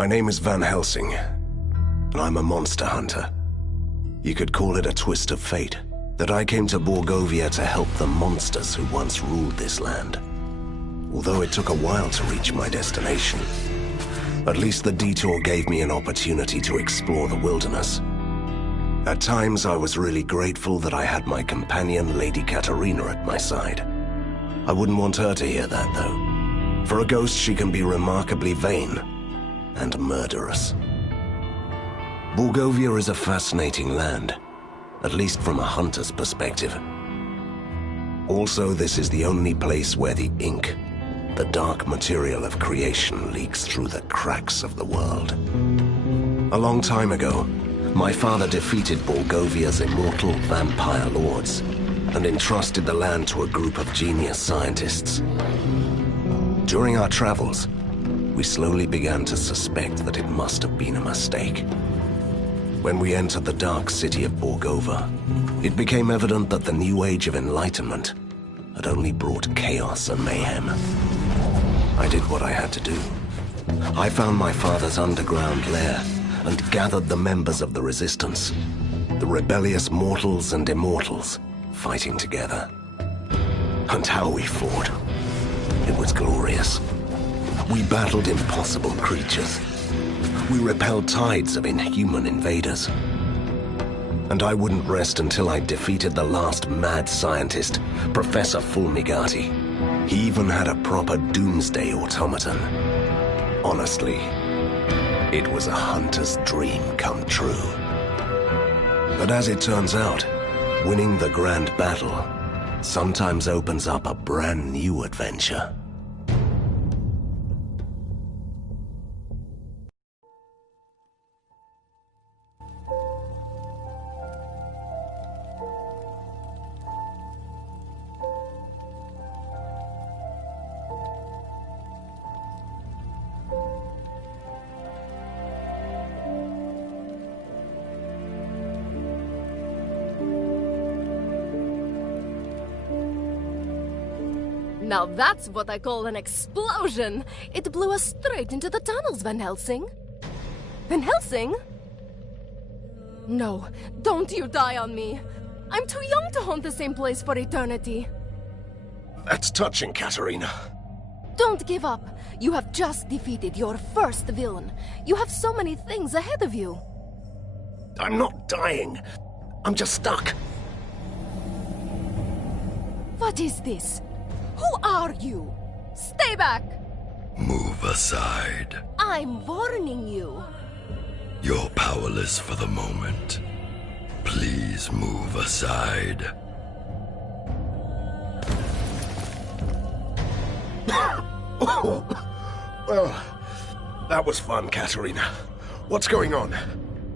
My name is Van Helsing, and I'm a monster hunter. You could call it a twist of fate, that I came to Borgovia to help the monsters who once ruled this land. Although it took a while to reach my destination, at least the detour gave me an opportunity to explore the wilderness. At times, I was really grateful that I had my companion, Lady Katerina, at my side. I wouldn't want her to hear that, though. For a ghost, she can be remarkably vain and murderous. Borgovia is a fascinating land, at least from a hunter's perspective. Also, this is the only place where the ink, the dark material of creation, leaks through the cracks of the world. A long time ago, my father defeated Borgovia's immortal vampire lords and entrusted the land to a group of genius scientists. During our travels, we slowly began to suspect that it must have been a mistake. When we entered the dark city of Borgova, it became evident that the new age of enlightenment had only brought chaos and mayhem. I did what I had to do. I found my father's underground lair and gathered the members of the resistance, the rebellious mortals and immortals, fighting together. And how we fought. It was glorious. We battled impossible creatures. We repelled tides of inhuman invaders. And I wouldn't rest until I defeated the last mad scientist, Professor Fulmigati. He even had a proper doomsday automaton. Honestly, it was a hunter's dream come true. But as it turns out, winning the grand battle sometimes opens up a brand new adventure. Now that's what I call an explosion! It blew us straight into the tunnels, Van Helsing. Van Helsing? No, don't you die on me. I'm too young to haunt the same place for eternity. That's touching, Katerina. Don't give up. You have just defeated your first villain. You have so many things ahead of you. I'm not dying. I'm just stuck. What is this? Who are you? Stay back! Move aside. I'm warning you. You're powerless for the moment. Please move aside. Well, that was fun, Katerina. What's going on?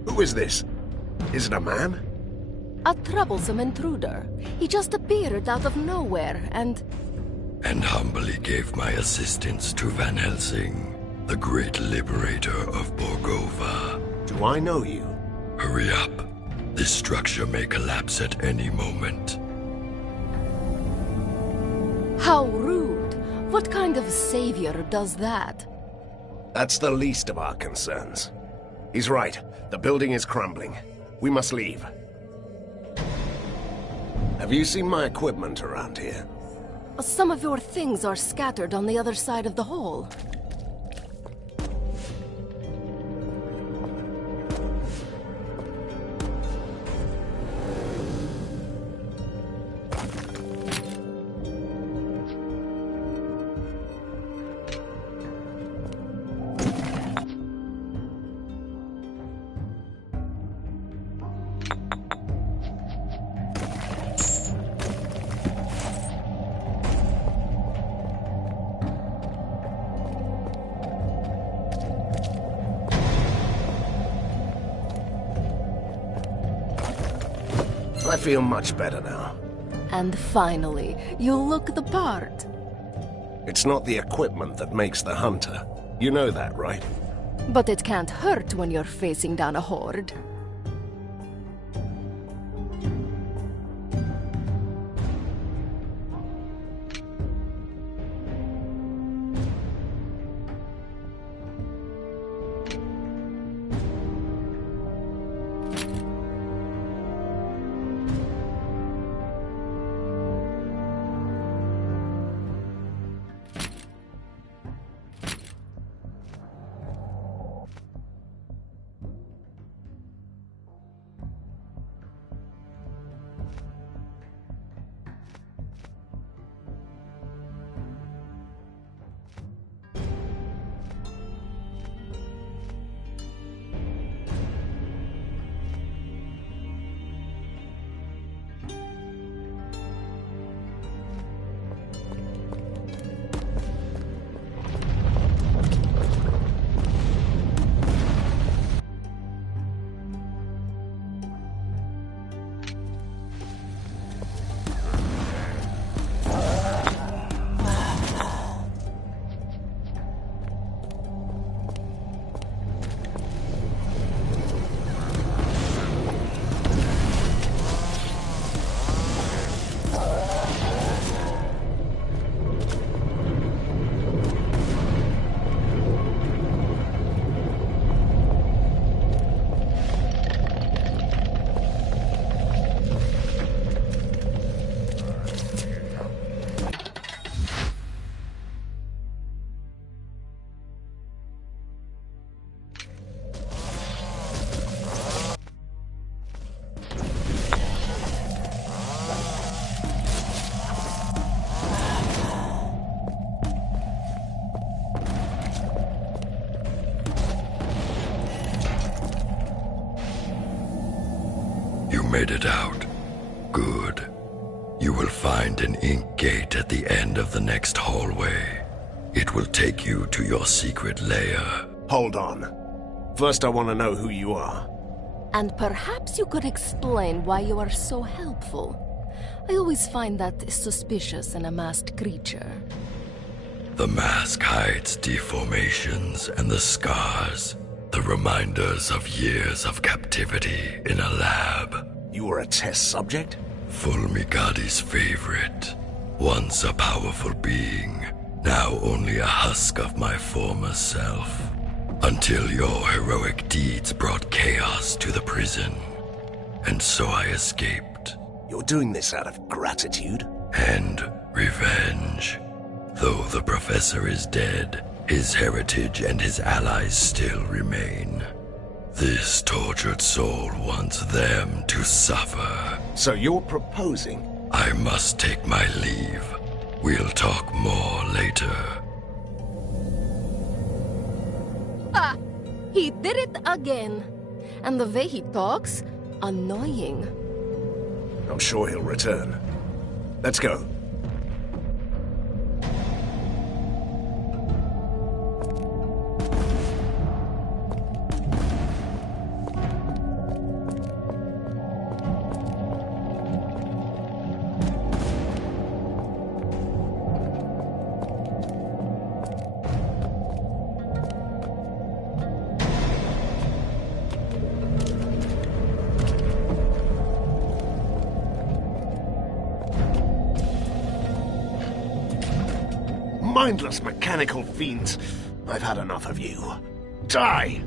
Who is this? Is it a man? A troublesome intruder. He just appeared out of nowhere and humbly gave my assistance to Van Helsing, the great liberator of Borgova. Do I know you? Hurry up. This structure may collapse at any moment. How rude. What kind of savior does that? That's the least of our concerns. He's right. The building is crumbling. We must leave. Have you seen my equipment around here? Some of your things are scattered on the other side of the hall. I feel much better now. And finally, you look the part. It's not the equipment that makes the hunter. You know that, right? But it can't hurt when you're facing down a horde. headed out. Good. You will find an ink gate at the end of the next hallway. It will take you to your secret lair. Hold on. First I want to know who you are. And perhaps you could explain why you are so helpful. I always find that suspicious in a masked creature. The mask hides deformations and the scars, the reminders of years of captivity in a lab. You were a test subject? Fulmigadi's favorite. Once a powerful being, now only a husk of my former self. Until your heroic deeds brought chaos to the prison. And so I escaped. You're doing this out of gratitude? And revenge. Though the professor is dead, his heritage and his allies still remain. This tortured soul wants them to suffer. So you're proposing? I must take my leave. We'll talk more later. Ah! He did it again. And the way he talks, annoying. I'm sure he'll return. Let's go. Mindless mechanical fiends. I've had enough of you. Die!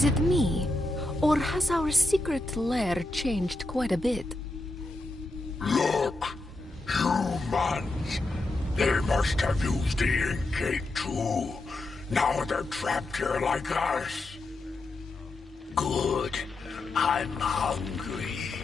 Is it me? Or has our secret lair changed quite a bit? Look! Humans! They must have used the ink gate too. Now they're trapped here like us. Good. I'm hungry.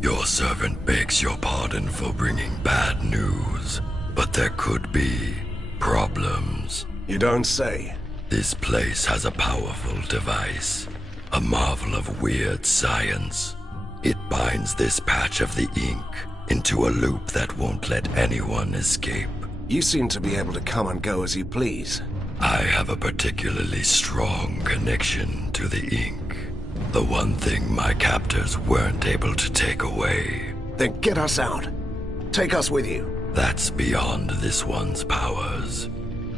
Your servant begs your pardon for bringing bad news, but there could be problems. You don't say. This place has a powerful device, a marvel of weird science. It binds this patch of the ink into a loop that won't let anyone escape. You seem to be able to come and go as you please. I have a particularly strong connection to the ink. The one thing my captors weren't able to take away. Then get us out. Take us with you. That's beyond this one's powers.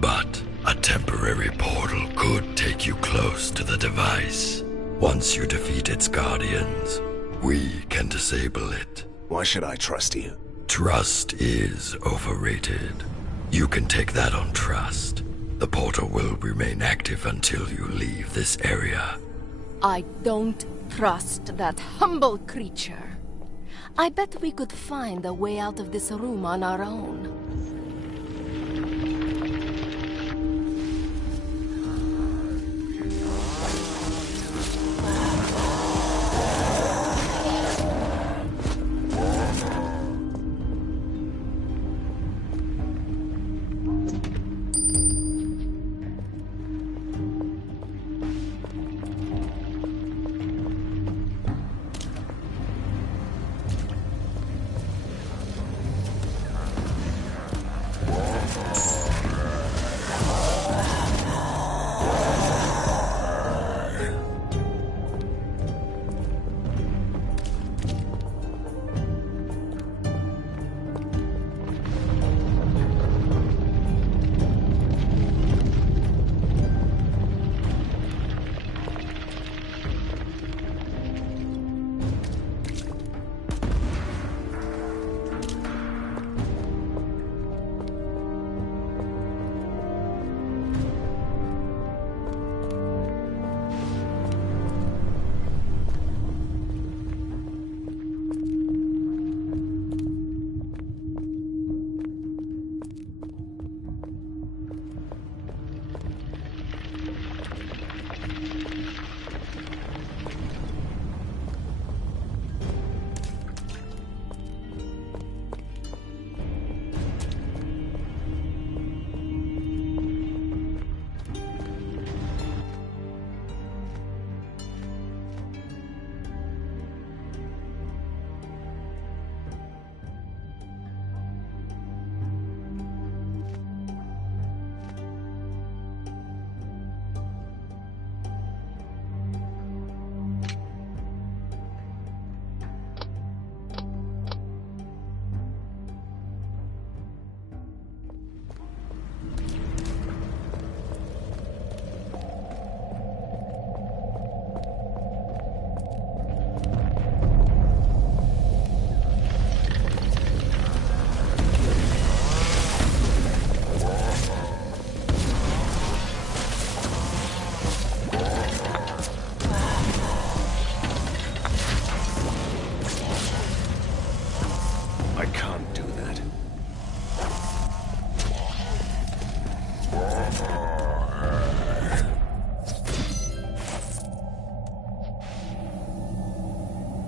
But a temporary portal could take you close to the device. Once you defeat its guardians, we can disable it. Why should I trust you? Trust is overrated. You can take that on trust. The portal will remain active until you leave this area. I don't trust that humble creature. I bet we could find a way out of this room on our own.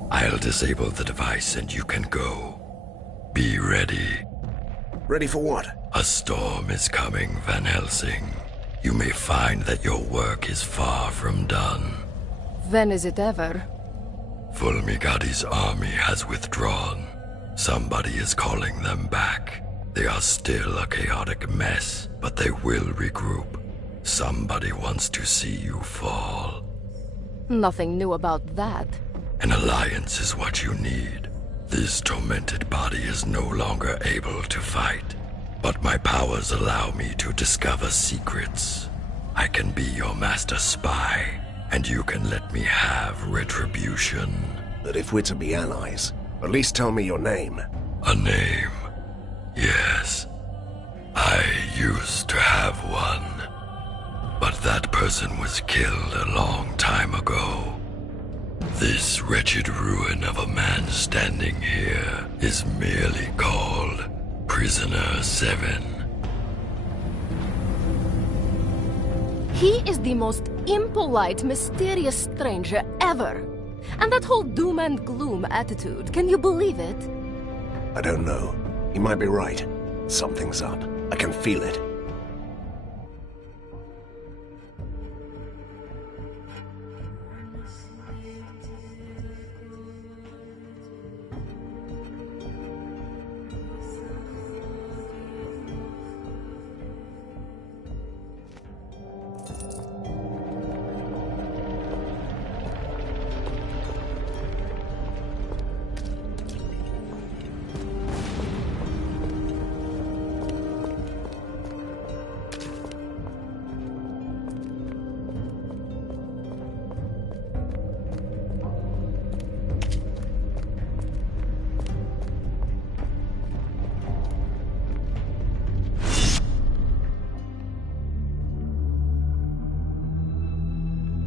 I'll disable the device and you can go. Be ready. Ready for what? A storm is coming, Van Helsing. You may find that your work is far from done. When is it ever? Fulmigadi's army has withdrawn. Somebody is calling them back. They are still a chaotic mess, but they will regroup. Somebody wants to see you fall. Nothing new about that. An alliance is what you need. This tormented body is no longer able to fight, but my powers allow me to discover secrets. I can be your master spy, and you can let me have retribution. But if we're to be allies, at least tell me your name. A name? Yes. I used to have one. But that person was killed a long time ago. This wretched ruin of a man standing here is merely called Prisoner 7. He is the most impolite, mysterious stranger ever. And that whole doom and gloom attitude, can you believe it? I don't know. He might be right. Something's up. I can feel it.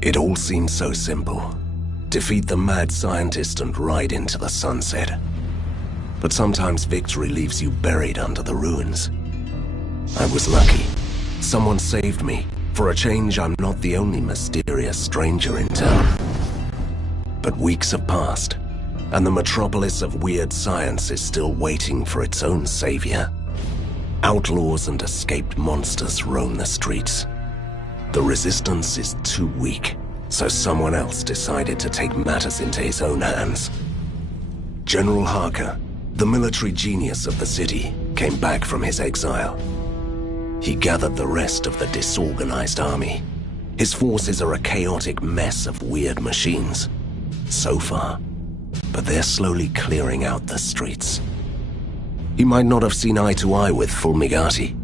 It all seems so simple. Defeat the mad scientist and ride into the sunset. But sometimes victory leaves you buried under the ruins. I was lucky. Someone saved me. For a change, I'm not the only mysterious stranger in town. But weeks have passed, and the metropolis of weird science is still waiting for its own savior. Outlaws and escaped monsters roam the streets. The resistance is too weak, so someone else decided to take matters into his own hands. General Harker, the military genius of the city, came back from his exile. He gathered the rest of the disorganized army. His forces are a chaotic mess of weird machines. So far, but they're slowly clearing out the streets. He might not have seen eye to eye with Fulmigati,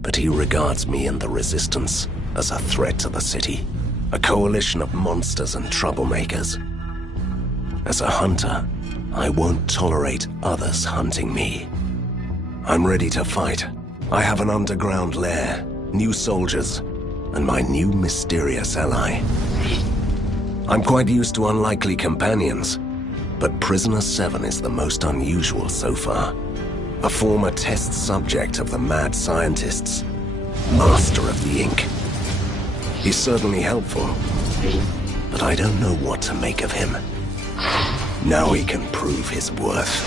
but he regards me and the Resistance as a threat to the city, a coalition of monsters and troublemakers. As a hunter, I won't tolerate others hunting me. I'm ready to fight. I have an underground lair, new soldiers, and my new mysterious ally. I'm quite used to unlikely companions, but Prisoner 7 is the most unusual so far. A former test subject of the mad scientists, master of the ink. He's certainly helpful, but I don't know what to make of him. Now he can prove his worth.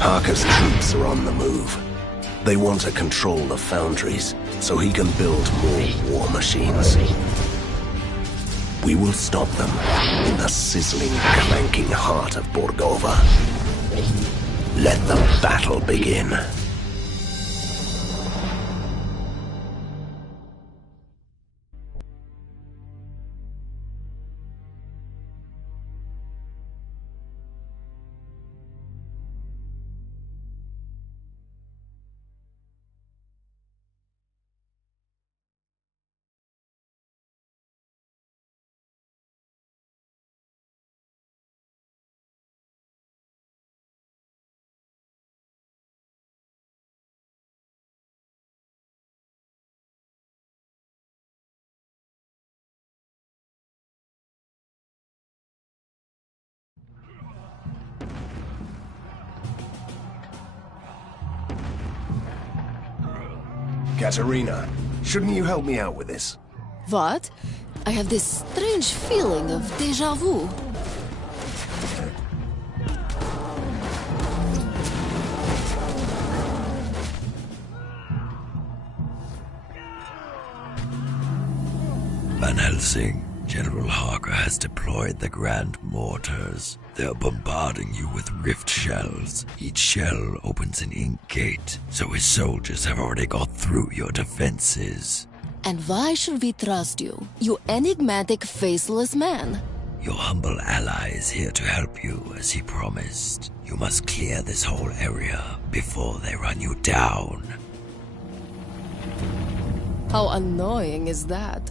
Harker's troops are on the move. They want to control the foundries, so he can build more war machines. We will stop them in the sizzling, clanking heart of Borgova. Let the battle begin. Katerina, shouldn't you help me out with this? What? I have this strange feeling of déjà vu. Van Helsing, General Harker has deployed the Grand Mortars. They're bombarding you with rift shells. Each shell opens an ink gate, so his soldiers have already got through your defenses. And why should we trust you, you enigmatic, faceless man? Your humble ally is here to help you, as he promised. You must clear this whole area before they run you down. How annoying is that?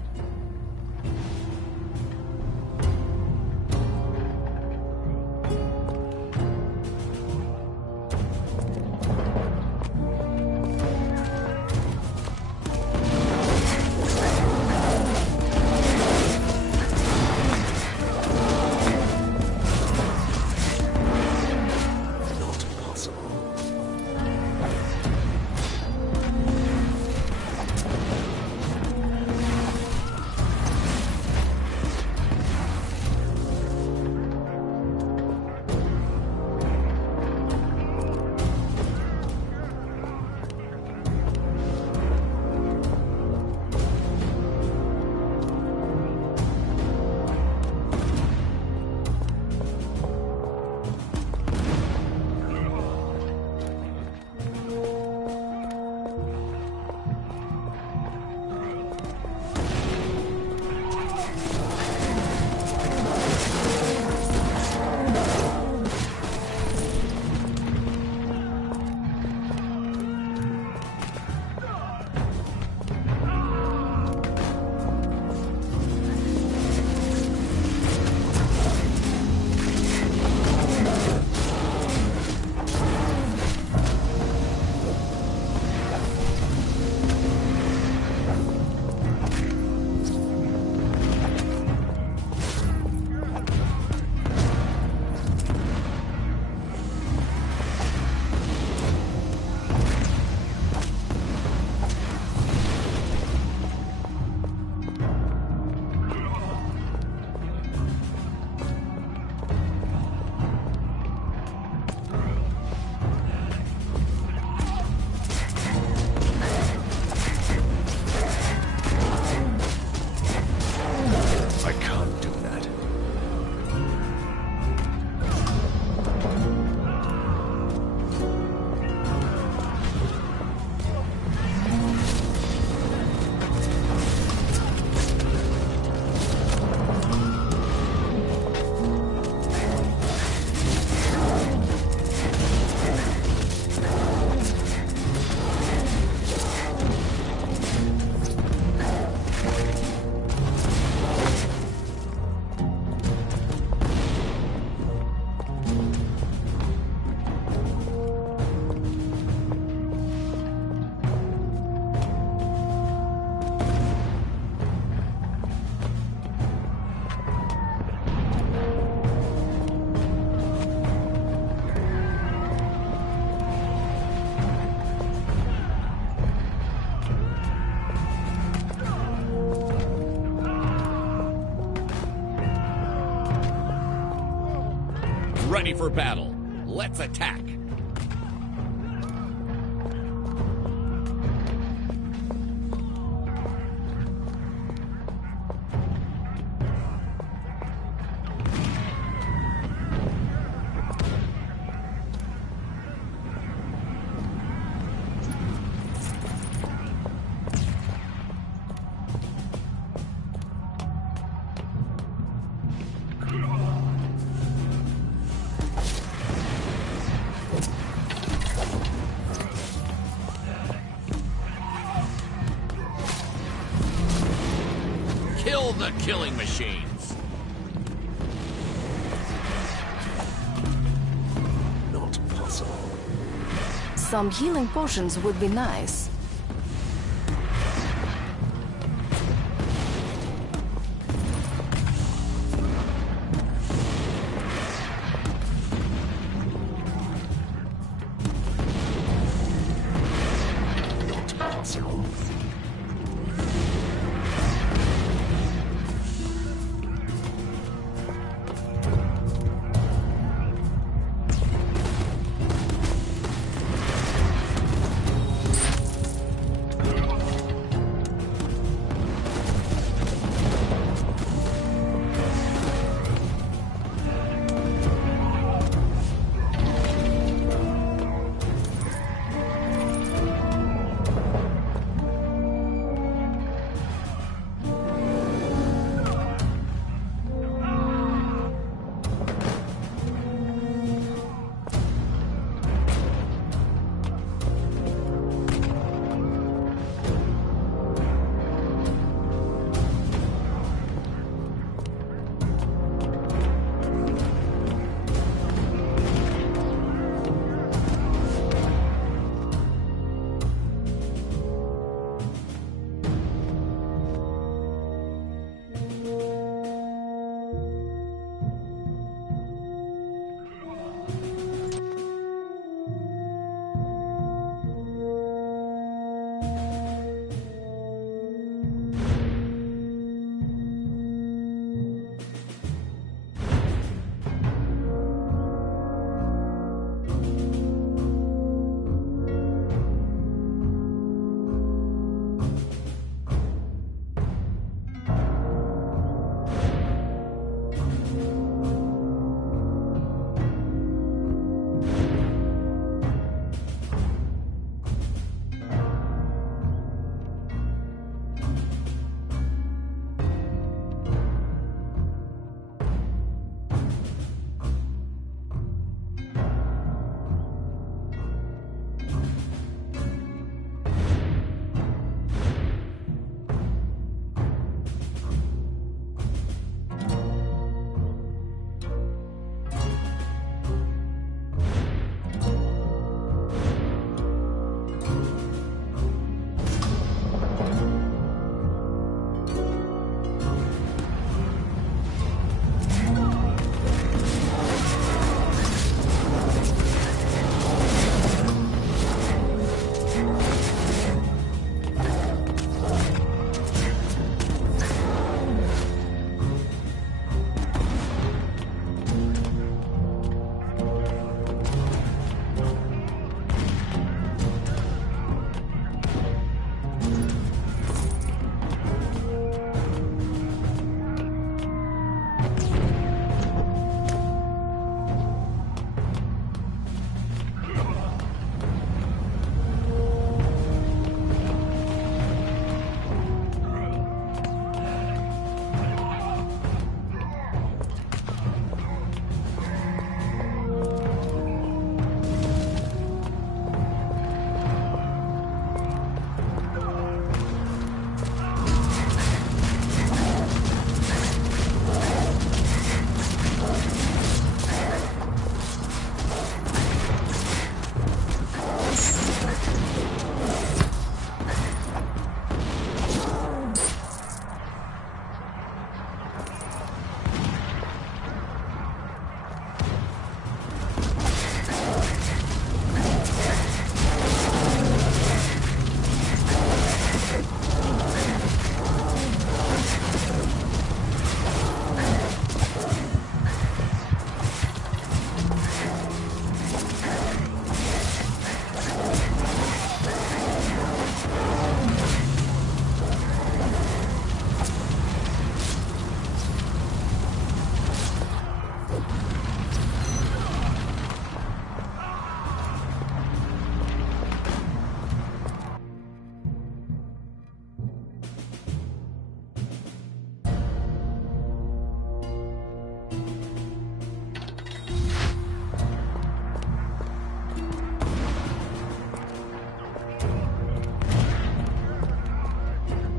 Ready for battle. Let's attack. Kill the killing machines. Not possible. Some healing potions would be nice. Not possible.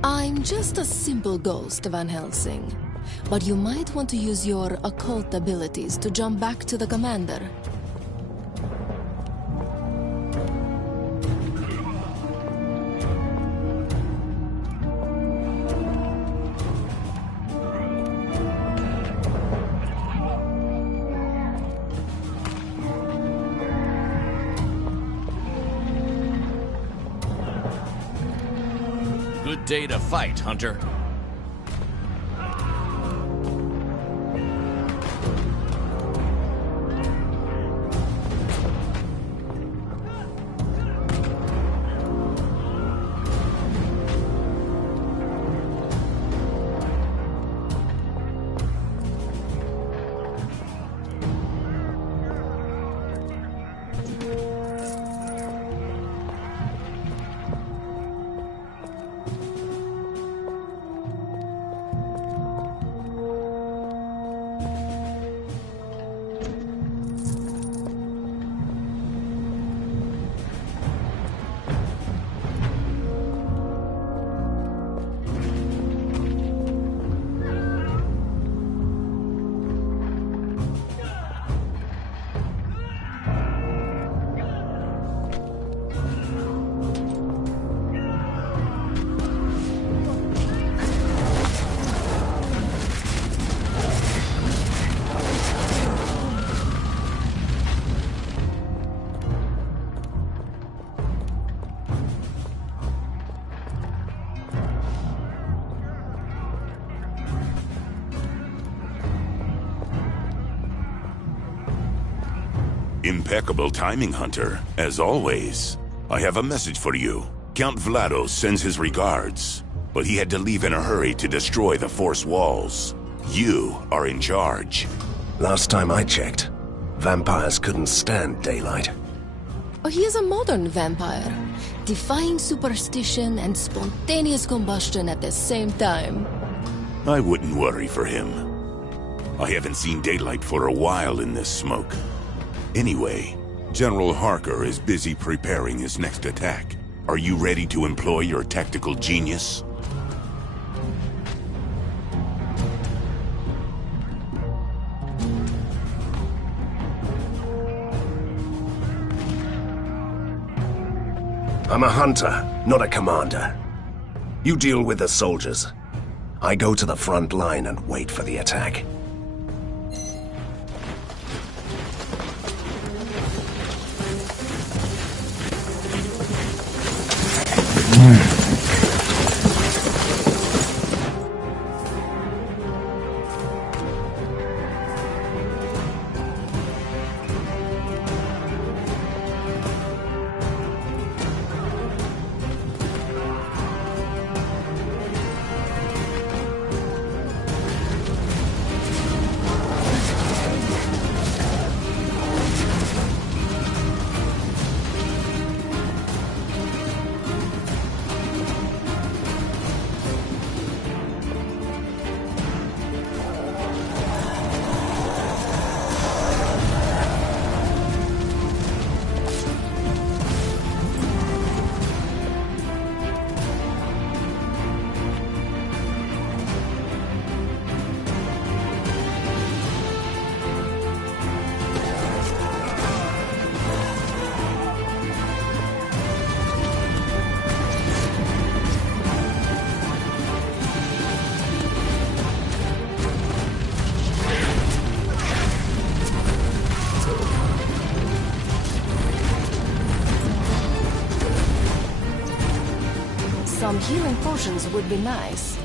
I'm just a simple ghost, Van Helsing. But you might want to use your occult abilities to jump back to the commander. Good day to fight, Hunter. Impeccable timing, Hunter, as always. I have a message for you. Count Vlados sends his regards, but he had to leave in a hurry to destroy the Force walls. You are in charge. Last time I checked, vampires couldn't stand daylight. Oh, he is a modern vampire, defying superstition and spontaneous combustion at the same time. I wouldn't worry for him. I haven't seen daylight for a while in this smoke. Anyway, General Harker is busy preparing his next attack. Are you ready to employ your tactical genius? I'm a hunter, not a commander. You deal with the soldiers. I go to the front line and wait for the attack. Some healing potions would be nice.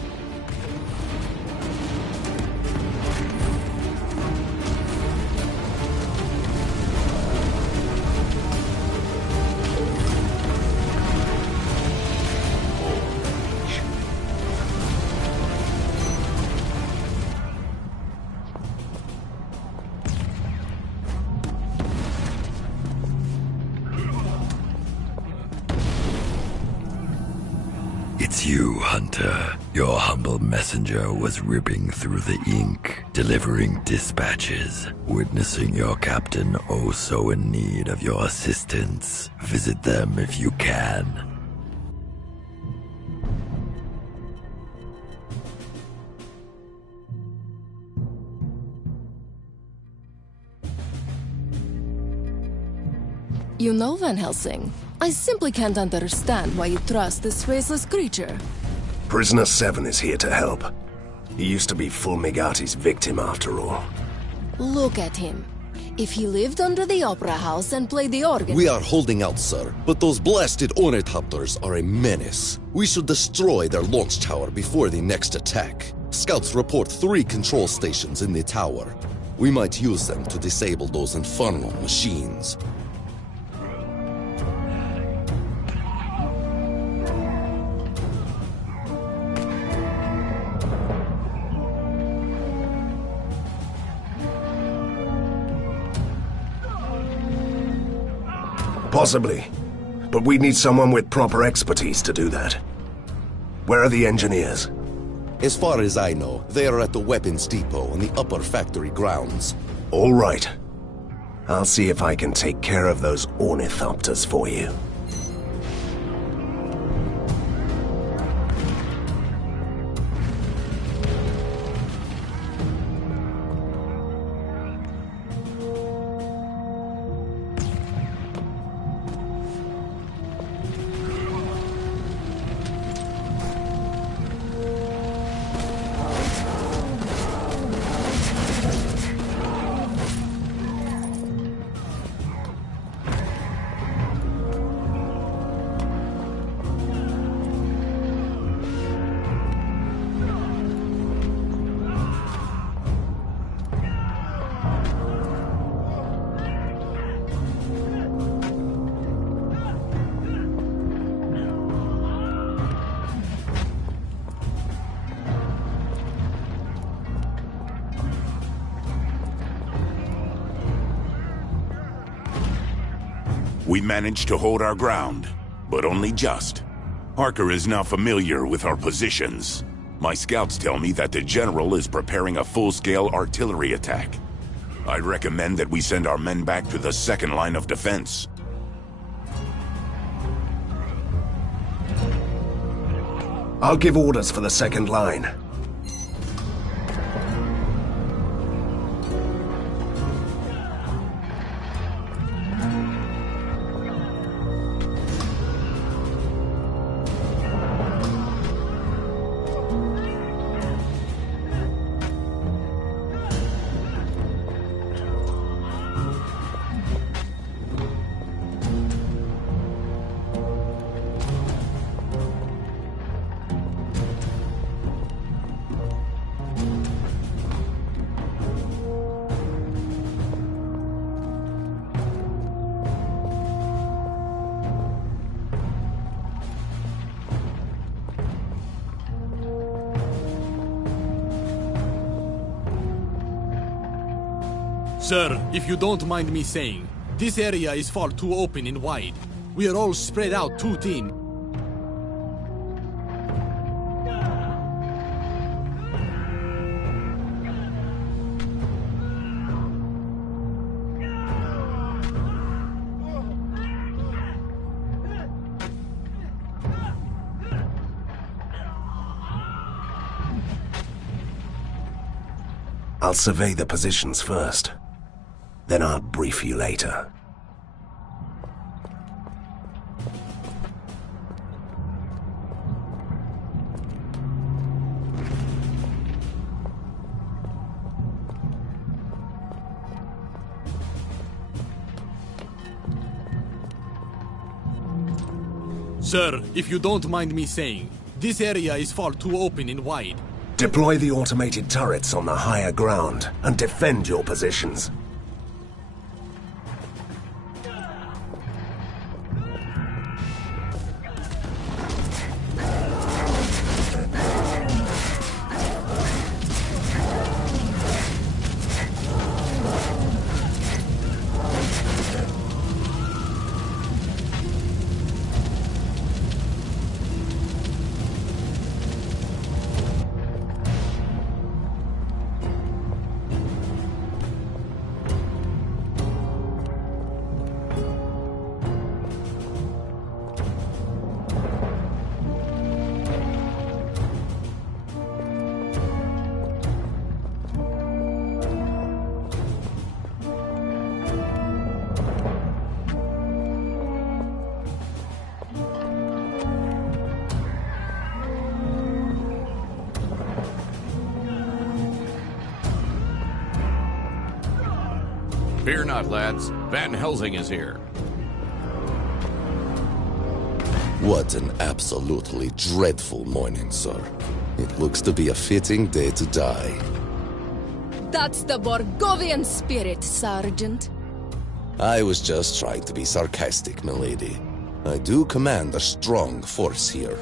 It's you, Hunter. Your humble messenger was ripping through the ink, delivering dispatches, witnessing your captain oh so in need of your assistance. Visit them if you can. You know, Van Helsing, I simply can't understand why you trust this faceless creature. Prisoner 7 is here to help. He used to be Fulmigati's victim after all. Look at him. If he lived under the opera house and played the organ... We are holding out, sir, but those blasted ornithopters are a menace. We should destroy their launch tower before the next attack. Scouts report 3 control stations in the tower. We might use them to disable those infernal machines. Possibly. But we'd need someone with proper expertise to do that. Where are the engineers? As far as I know, they are at the weapons depot on the upper factory grounds. All right. I'll see if I can take care of those ornithopters for you. We managed to hold our ground, but only just. Harker is now familiar with our positions. My scouts tell me that the General is preparing a full-scale artillery attack. I recommend that we send our men back to the second line of defense. I'll give orders for the second line. Sir, if you don't mind me saying, this area is far too open and wide. We are all spread out too thin. I'll survey the positions first. Then I'll brief you later. Sir, if you don't mind me saying, this area is far too open and wide. Deploy the automated turrets on the higher ground and defend your positions. Fear not, lads. Van Helsing is here. What an absolutely dreadful morning, sir. It looks to be a fitting day to die. That's the Borgovian spirit, Sergeant. I was just trying to be sarcastic, milady. I do command a strong force here.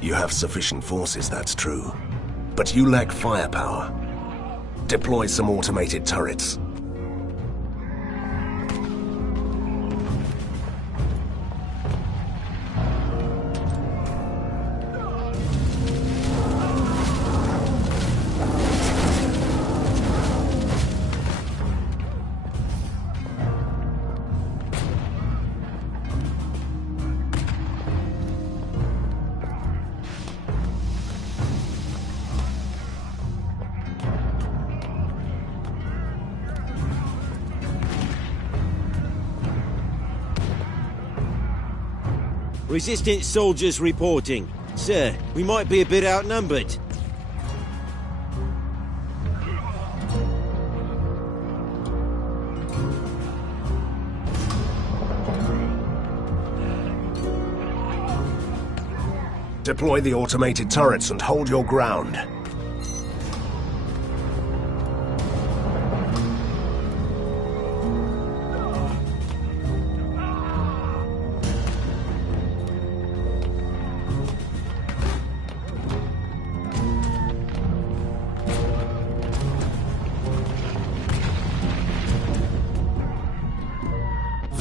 You have sufficient forces, that's true. But you lack firepower. Deploy some automated turrets. Resistance soldiers reporting. Sir, we might be a bit outnumbered. Deploy the automated turrets and hold your ground.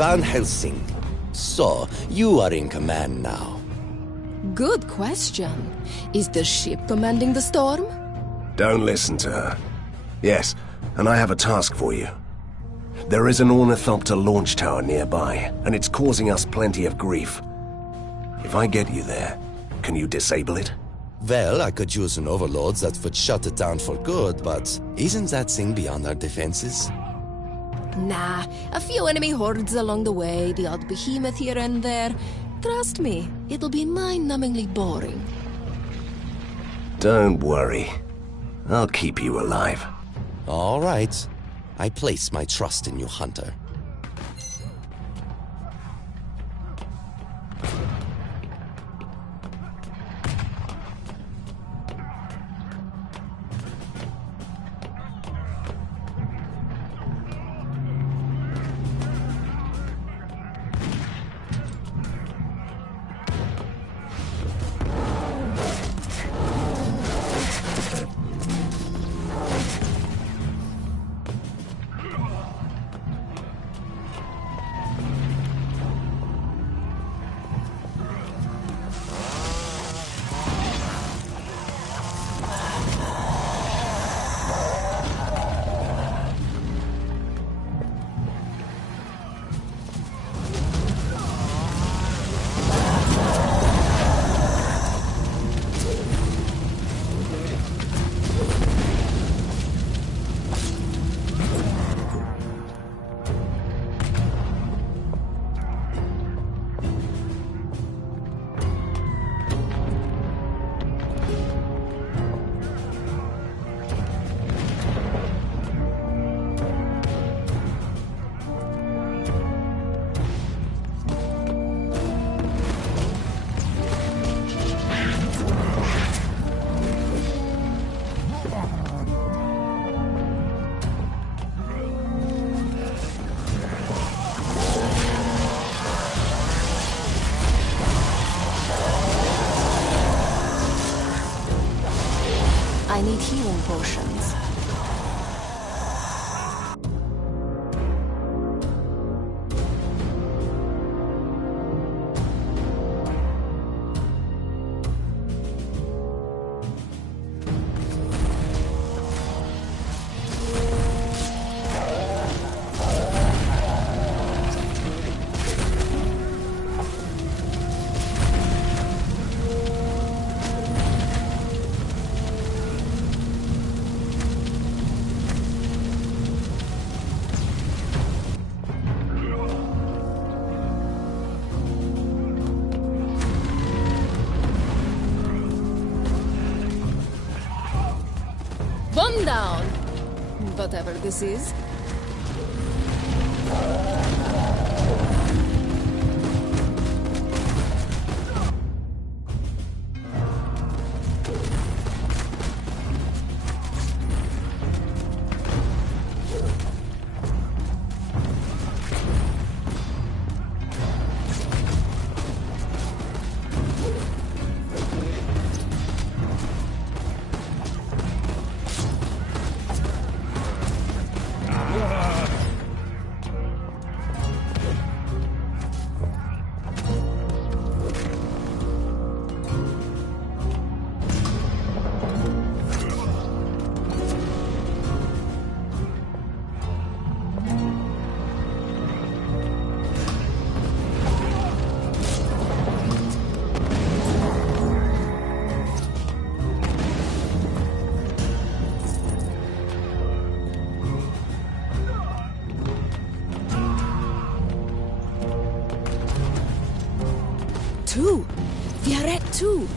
Van Helsing. So, you are in command now. Good question. Is the ship commanding the storm? Don't listen to her. Yes, and I have a task for you. There is an ornithopter launch tower nearby, and it's causing us plenty of grief. If I get you there, can you disable it? Well, I could use an overload that would shut it down for good, but isn't that thing beyond our defenses? Nah, a few enemy hordes along the way, the odd behemoth here and there. Trust me, it'll be mind-numbingly boring. Don't worry. I'll keep you alive. All right. I place my trust in you, Hunter. I need healing potions. One down! Whatever this is. Two! We are at two!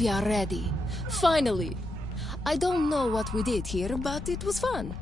We are ready. Finally! I don't know what we did here, but it was fun.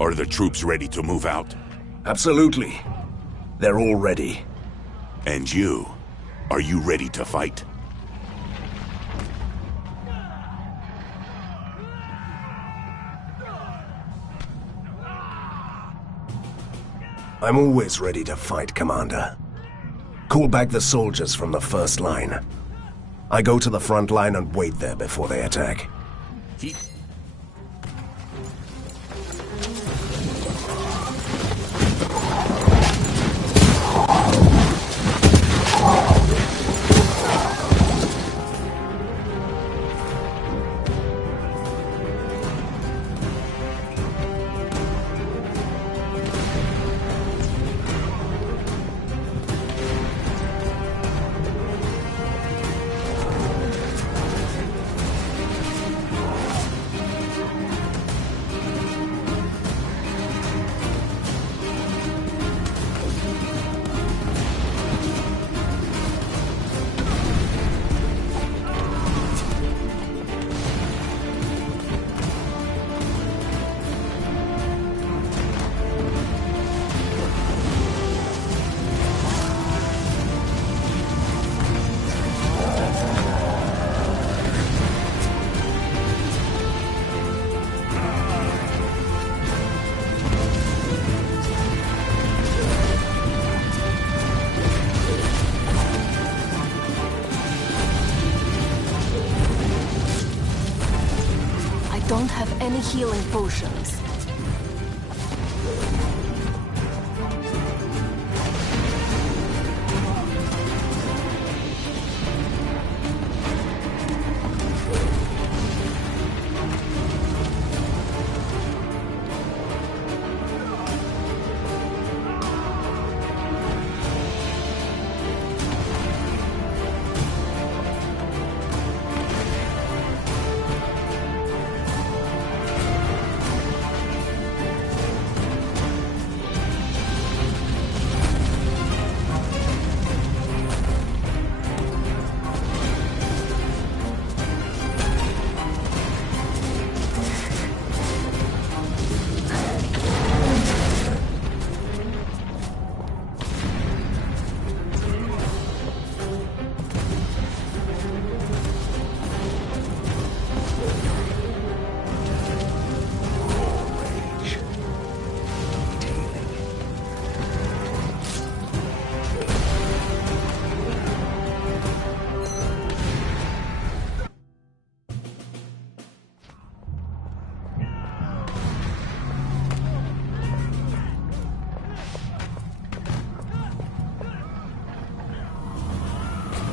Are the troops ready to move out? Absolutely. They're all ready. And you? Are you ready to fight? I'm always ready to fight, Commander. Call back the soldiers from the first line. I go to the front line and wait there before they attack. Don't have any healing potions.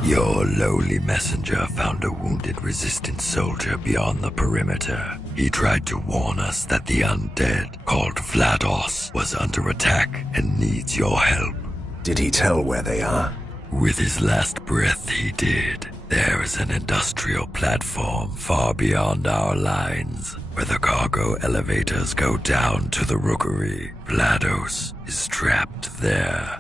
Your lowly messenger found a wounded resistance soldier beyond the perimeter. He tried to warn us that the undead, called Vlados, was under attack and needs your help. Did he tell where they are? With his last breath, he did. There is an industrial platform far beyond our lines, where the cargo elevators go down to the rookery. Vlados is trapped there.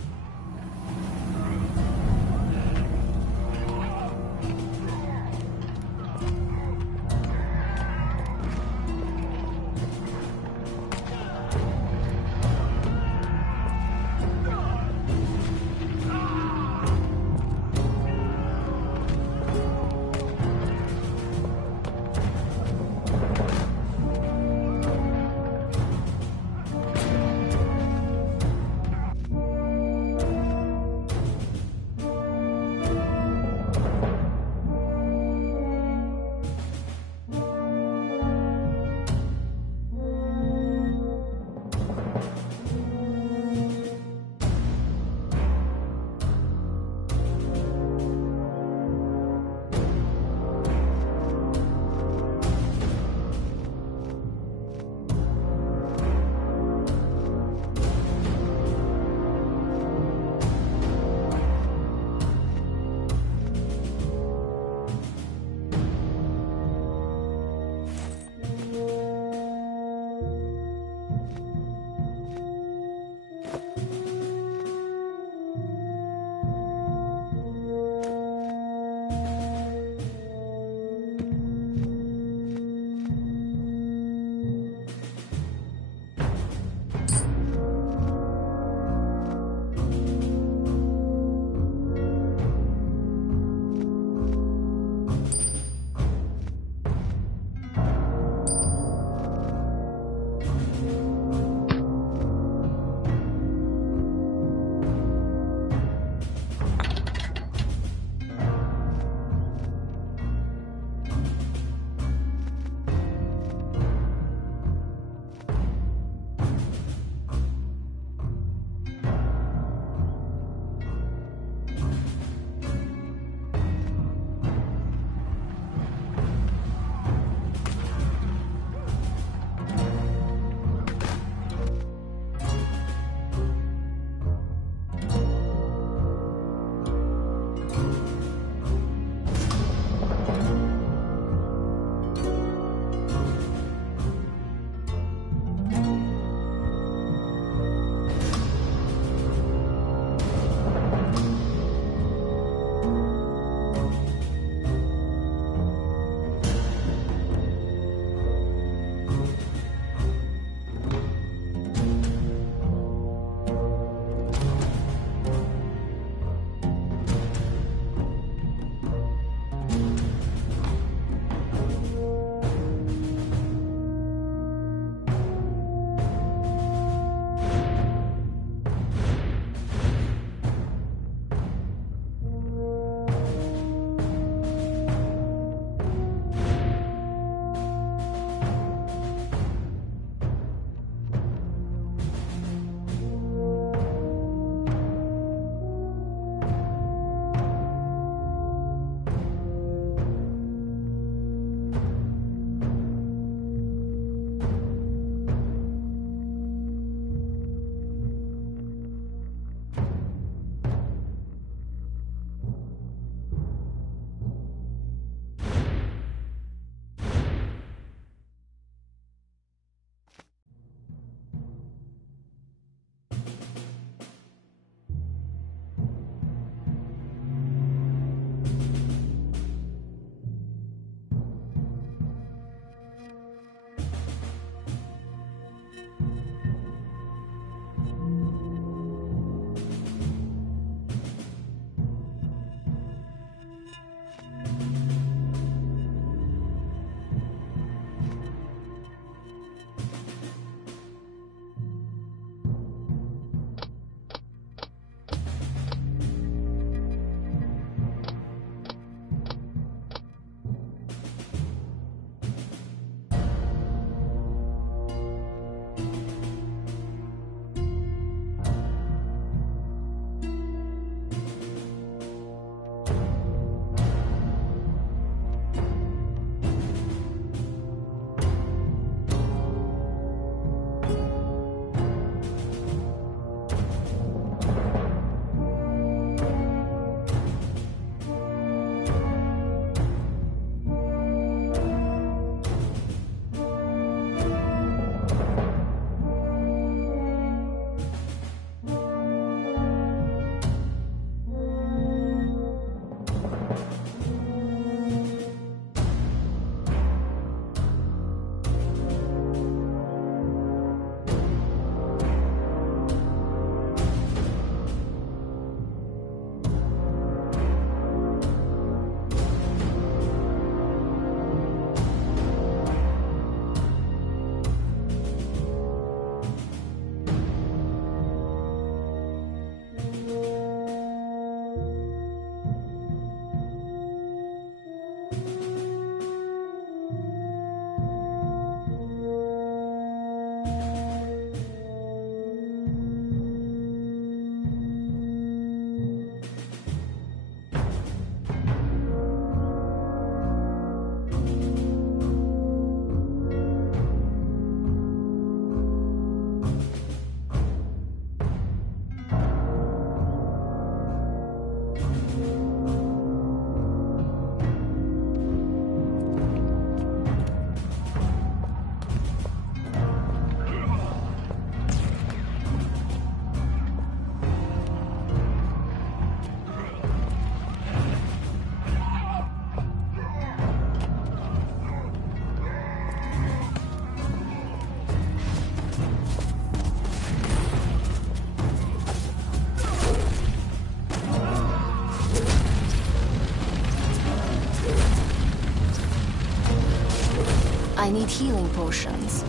I need healing potions.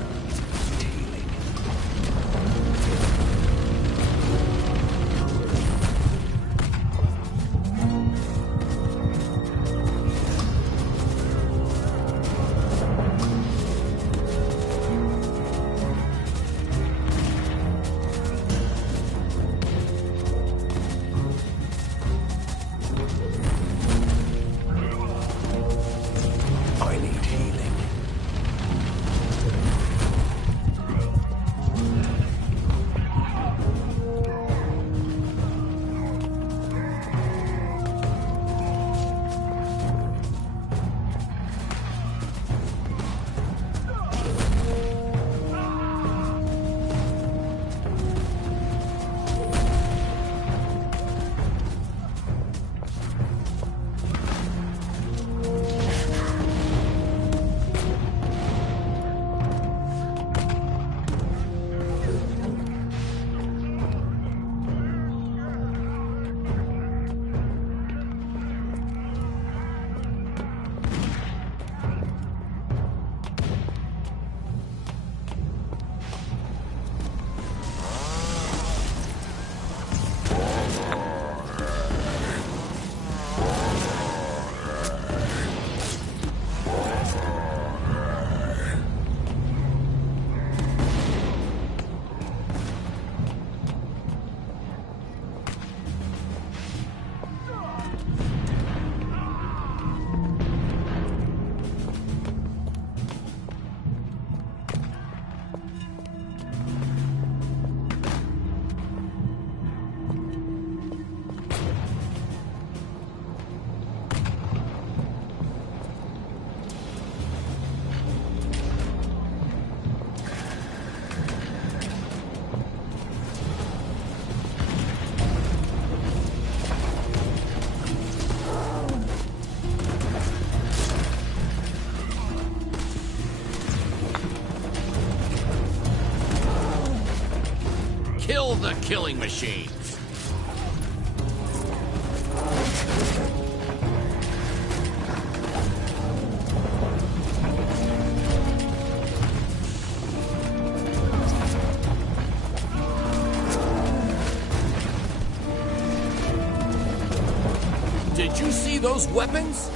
Kill the killing machines! Did you see those weapons?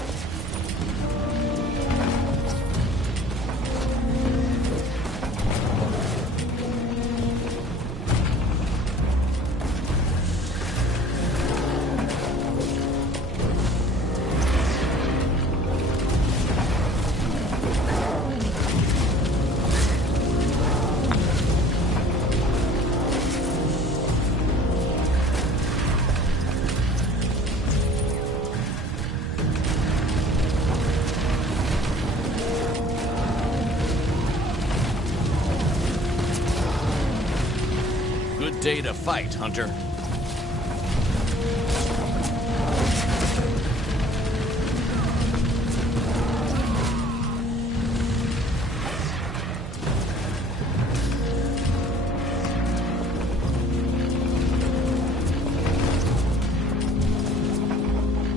Good day to fight, Hunter.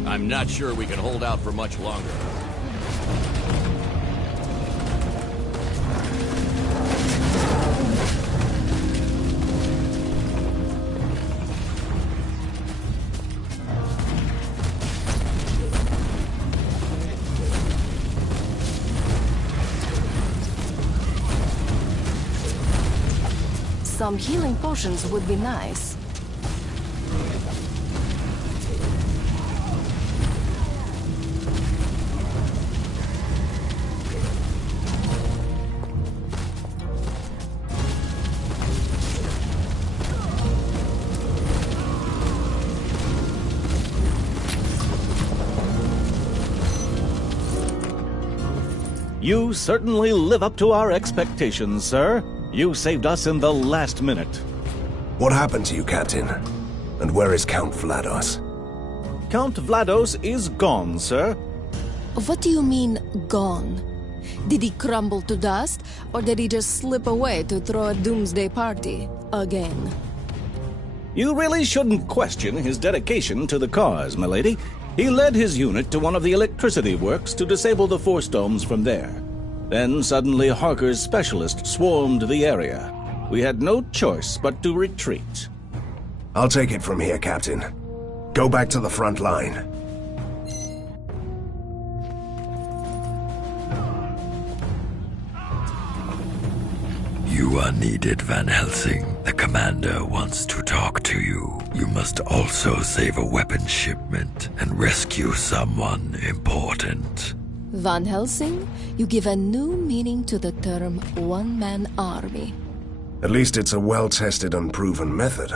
I'm not sure we can hold out for much longer. Some healing potions would be nice. You certainly live up to our expectations, sir. You saved us in the last minute. What happened to you, Captain? And where is Count Vlados? Count Vlados is gone, sir. What do you mean, gone? Did he crumble to dust, or did he just slip away to throw a doomsday party again? You really shouldn't question his dedication to the cause, milady. He led his unit to one of the electricity works to disable the force domes from there. Then suddenly Harker's specialists swarmed the area. We had no choice but to retreat. I'll take it from here, Captain. Go back to the front line. You are needed, Van Helsing. The commander wants to talk to you. You must also save a weapons shipment and rescue someone important. Van Helsing, you give a new meaning to the term one-man army. At least it's a well-tested and proven method.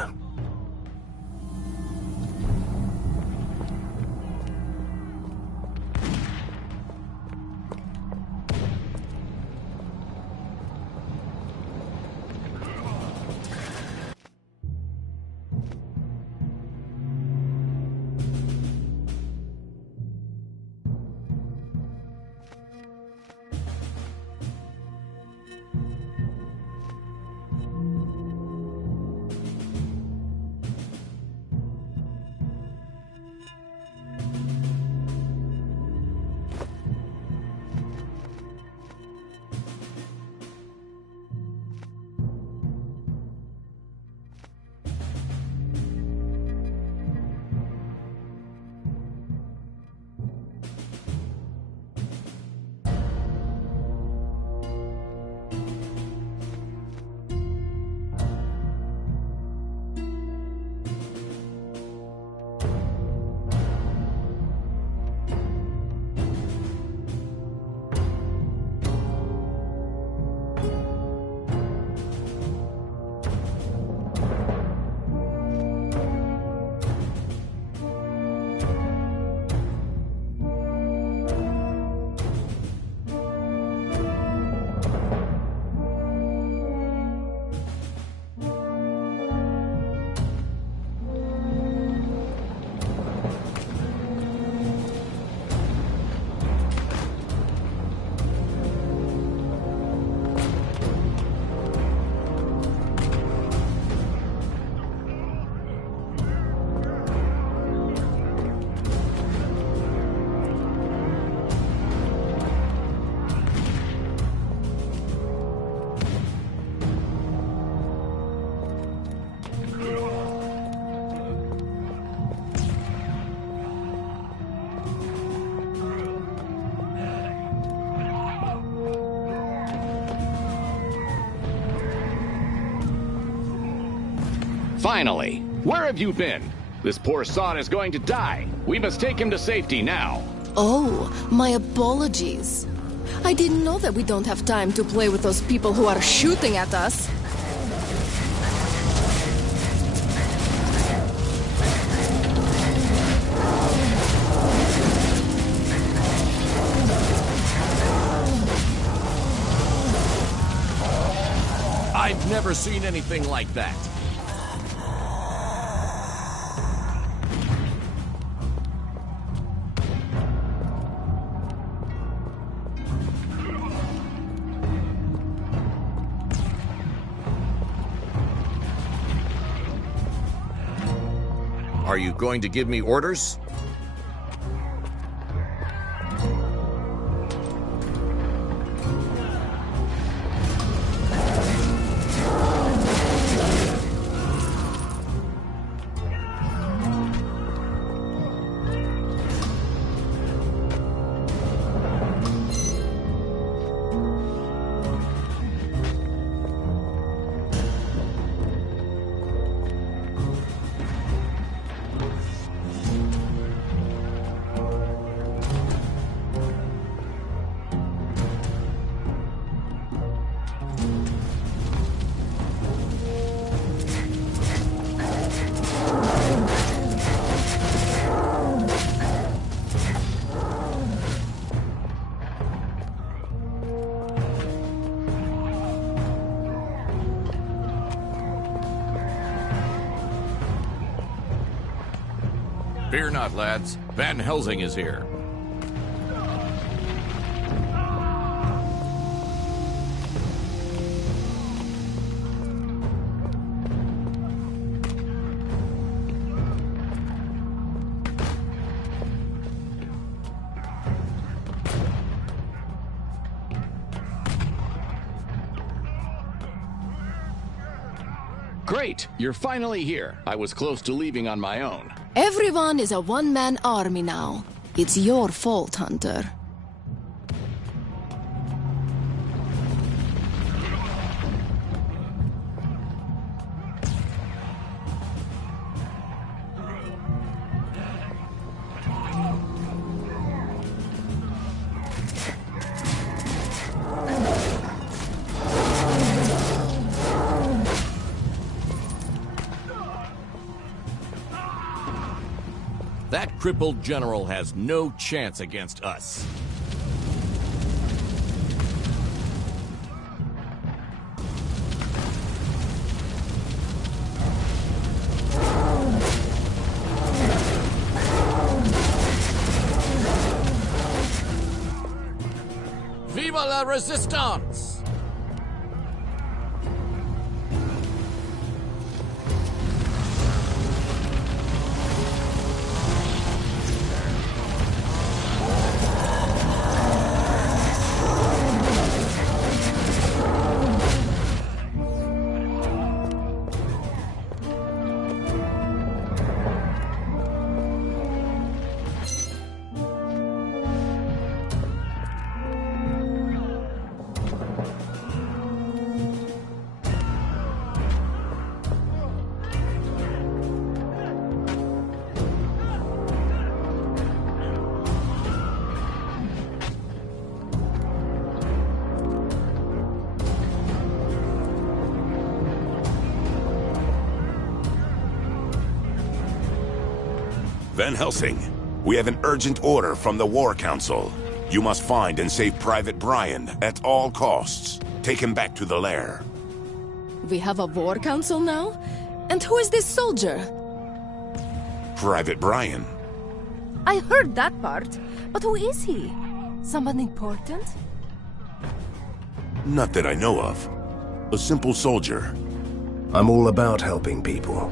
Finally! Where have you been? This poor sod is going to die. We must take him to safety now. Oh, my apologies. I didn't know that we don't have time to play with those people who are shooting at us. I've never seen anything like that. Are you going to give me orders? Fear not, lads. Van Helsing is here. Great! You're finally here. I was close to leaving on my own. Everyone is a one-man army now. It's your fault, Hunter. That crippled general has no chance against us. Viva la Resistance! Van Helsing, we have an urgent order from the War Council. You must find and save Private Brian at all costs. Take him back to the lair. We have a war council now? And who is this soldier? Private Brian. I heard that part, but who is he? Someone important? Not that I know of. A simple soldier. I'm all about helping people.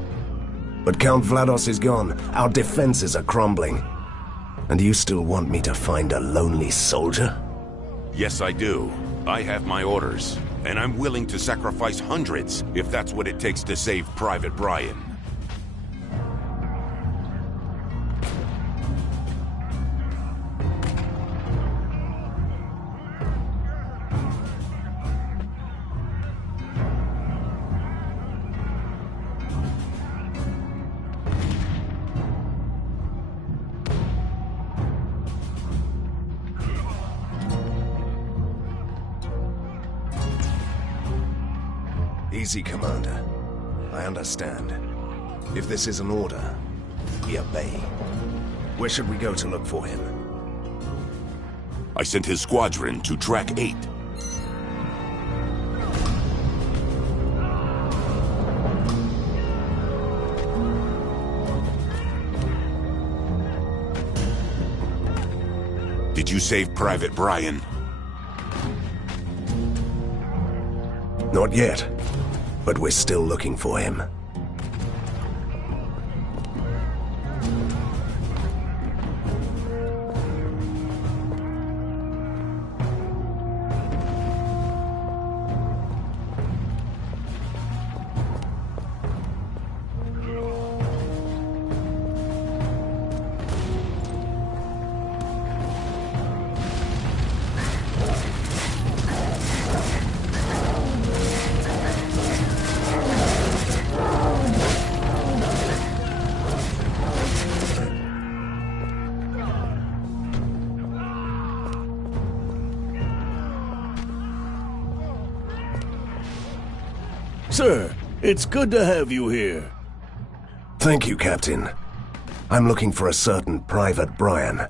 But Count Vlados is gone. Our defenses are crumbling. And you still want me to find a lonely soldier? Yes, I do. I have my orders. And I'm willing to sacrifice hundreds if that's what it takes to save Private Brian. Easy, Commander. I understand. If this is an order, we obey. Where should we go to look for him? I sent his squadron to Track 8. Did you save Private Brian? Not yet, but we're still looking for him. Sir, it's good to have you here. Thank you, Captain. I'm looking for a certain Private Brian.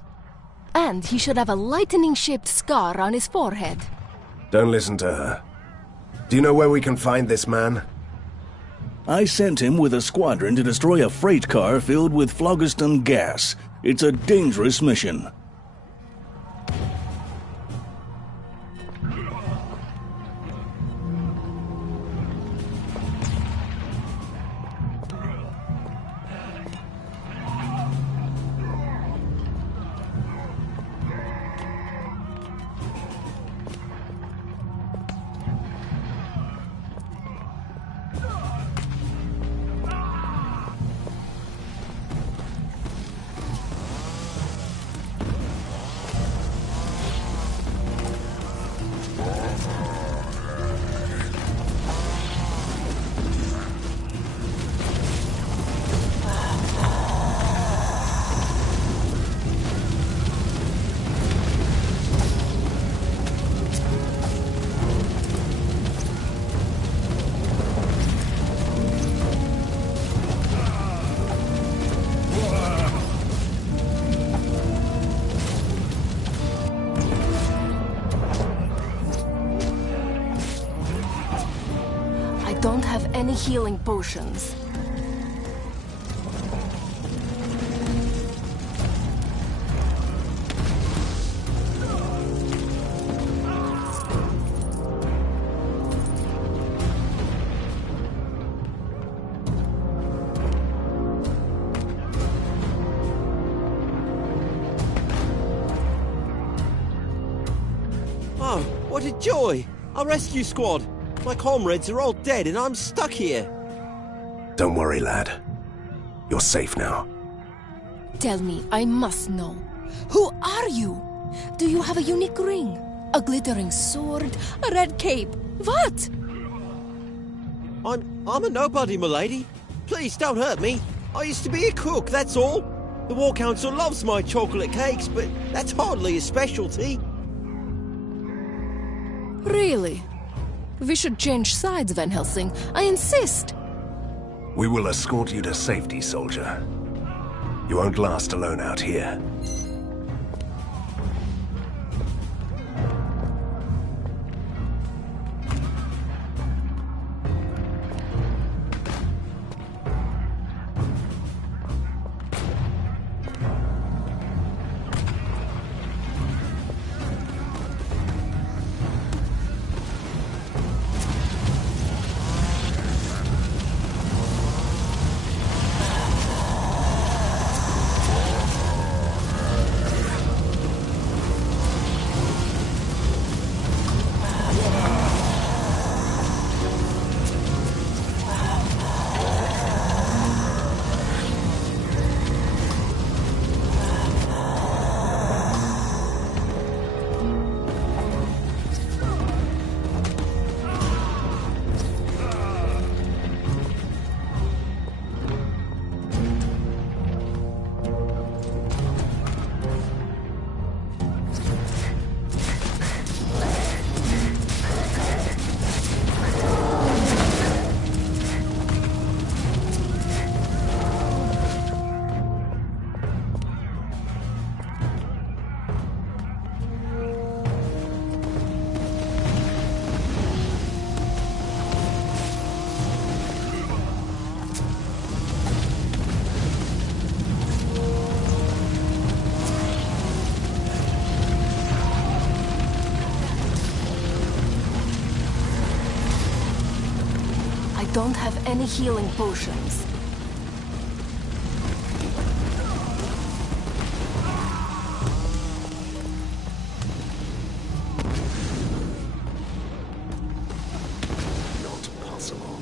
And he should have a lightning-shaped scar on his forehead. Don't listen to her. Do you know where we can find this man? I sent him with a squadron to destroy a freight car filled with phlogiston gas. It's a dangerous mission. healing potions. Oh, what a joy! Our rescue squad! My comrades are all dead and I'm stuck here! Don't worry, lad. You're safe now. Tell me, I must know. Who are you? Do you have a unique ring? A glittering sword? A red cape? What? I'm a nobody, milady. Please don't hurt me. I used to be a cook, that's all. The War Council loves my chocolate cakes, but that's hardly a specialty. Really? We should change sides, Van Helsing. I insist. We will escort you to safety, soldier. You won't last alone out here. I don't have any healing potions. Not possible.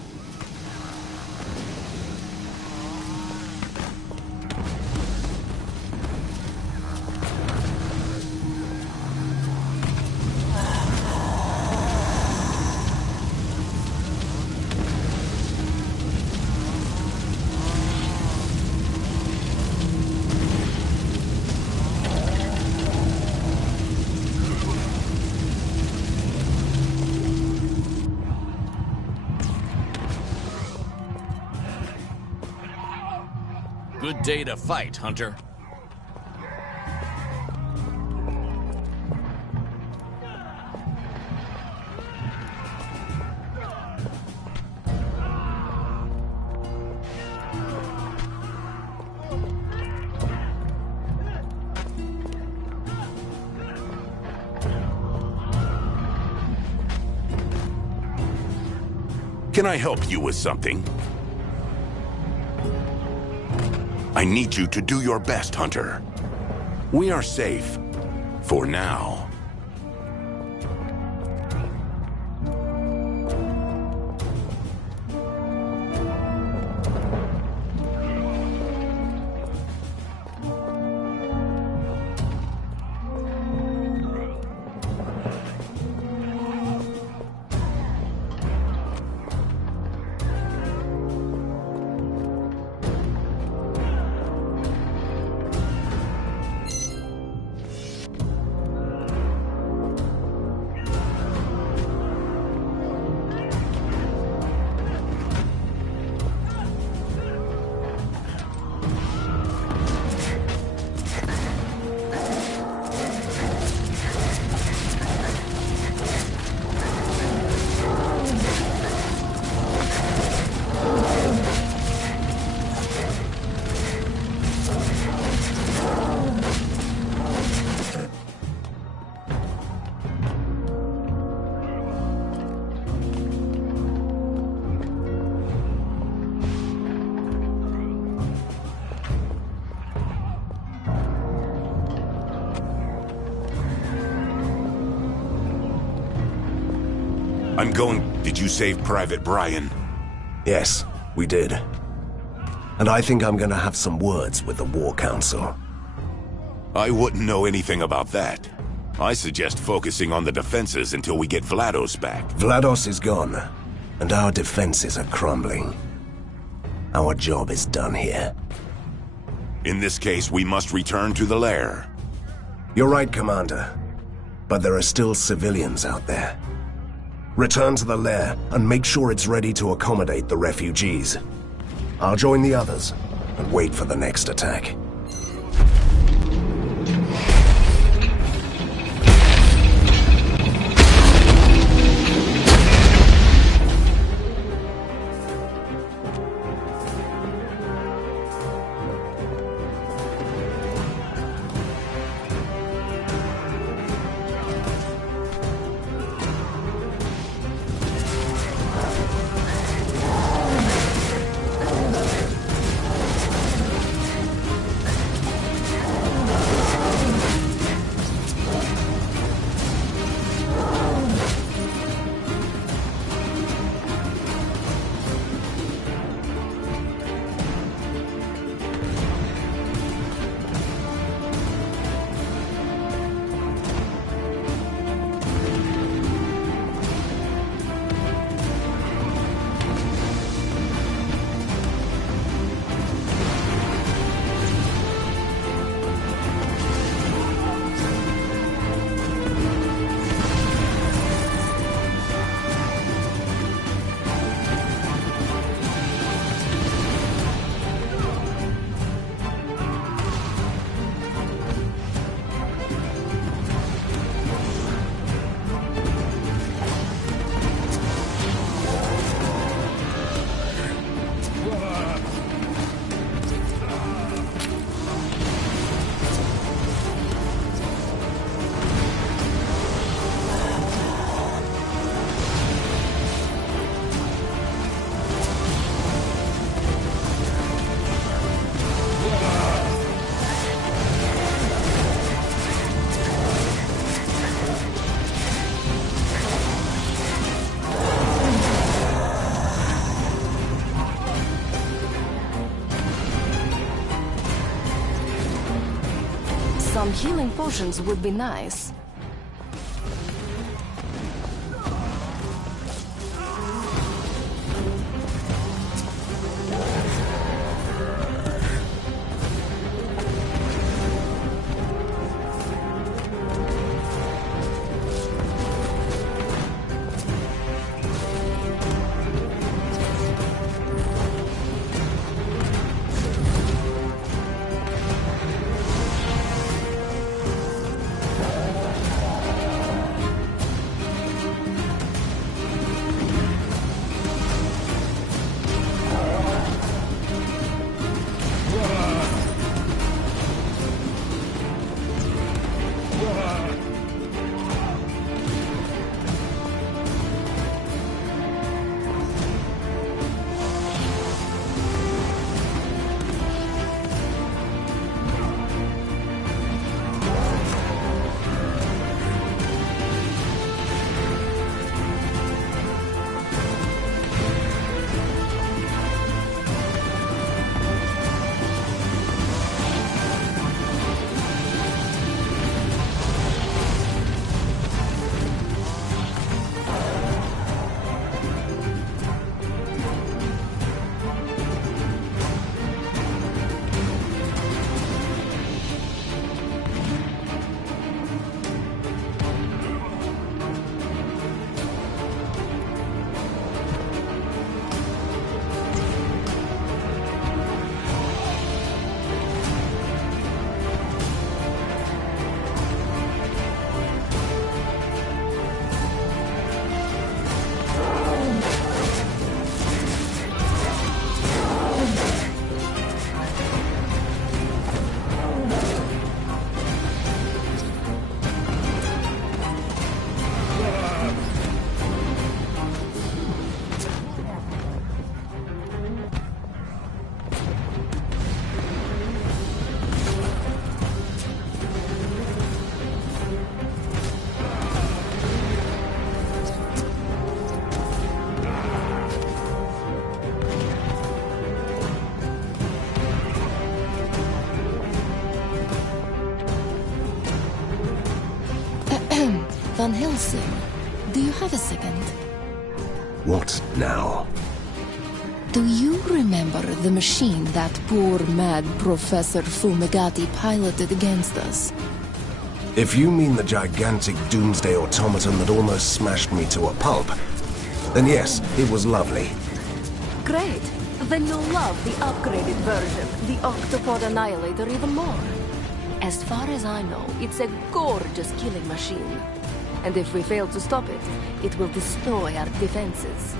Good day to fight, Hunter. Can I help you with something? I need you to do your best, Hunter. We are safe. For now. I'm going... Did you save Private Brian? Yes, we did. And I think I'm gonna have some words with the War Council. I wouldn't know anything about that. I suggest focusing on the defenses until we get Vlados back. Vlados is gone, and our defenses are crumbling. Our job is done here. In this case, we must return to the lair. You're right, Commander. But there are still civilians out there. Return to the lair and make sure it's ready to accommodate the refugees. I'll join the others and wait for the next attack. Some healing potions would be nice. Van Helsing, do you have a second? What now? Do you remember the machine that poor mad Professor Fumigati piloted against us? If you mean the gigantic doomsday automaton that almost smashed me to a pulp, then yes, it was lovely. Great. Then you'll love the upgraded version, the Octopod Annihilator, even more. As far as I know, it's a gorgeous killing machine. And if we fail to stop it, it will destroy our defenses.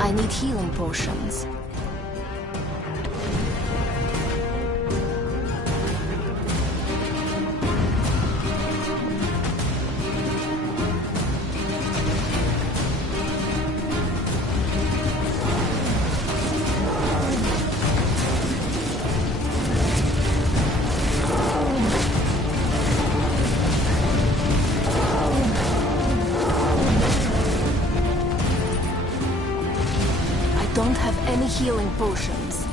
I need healing potions. Don't have any healing potions.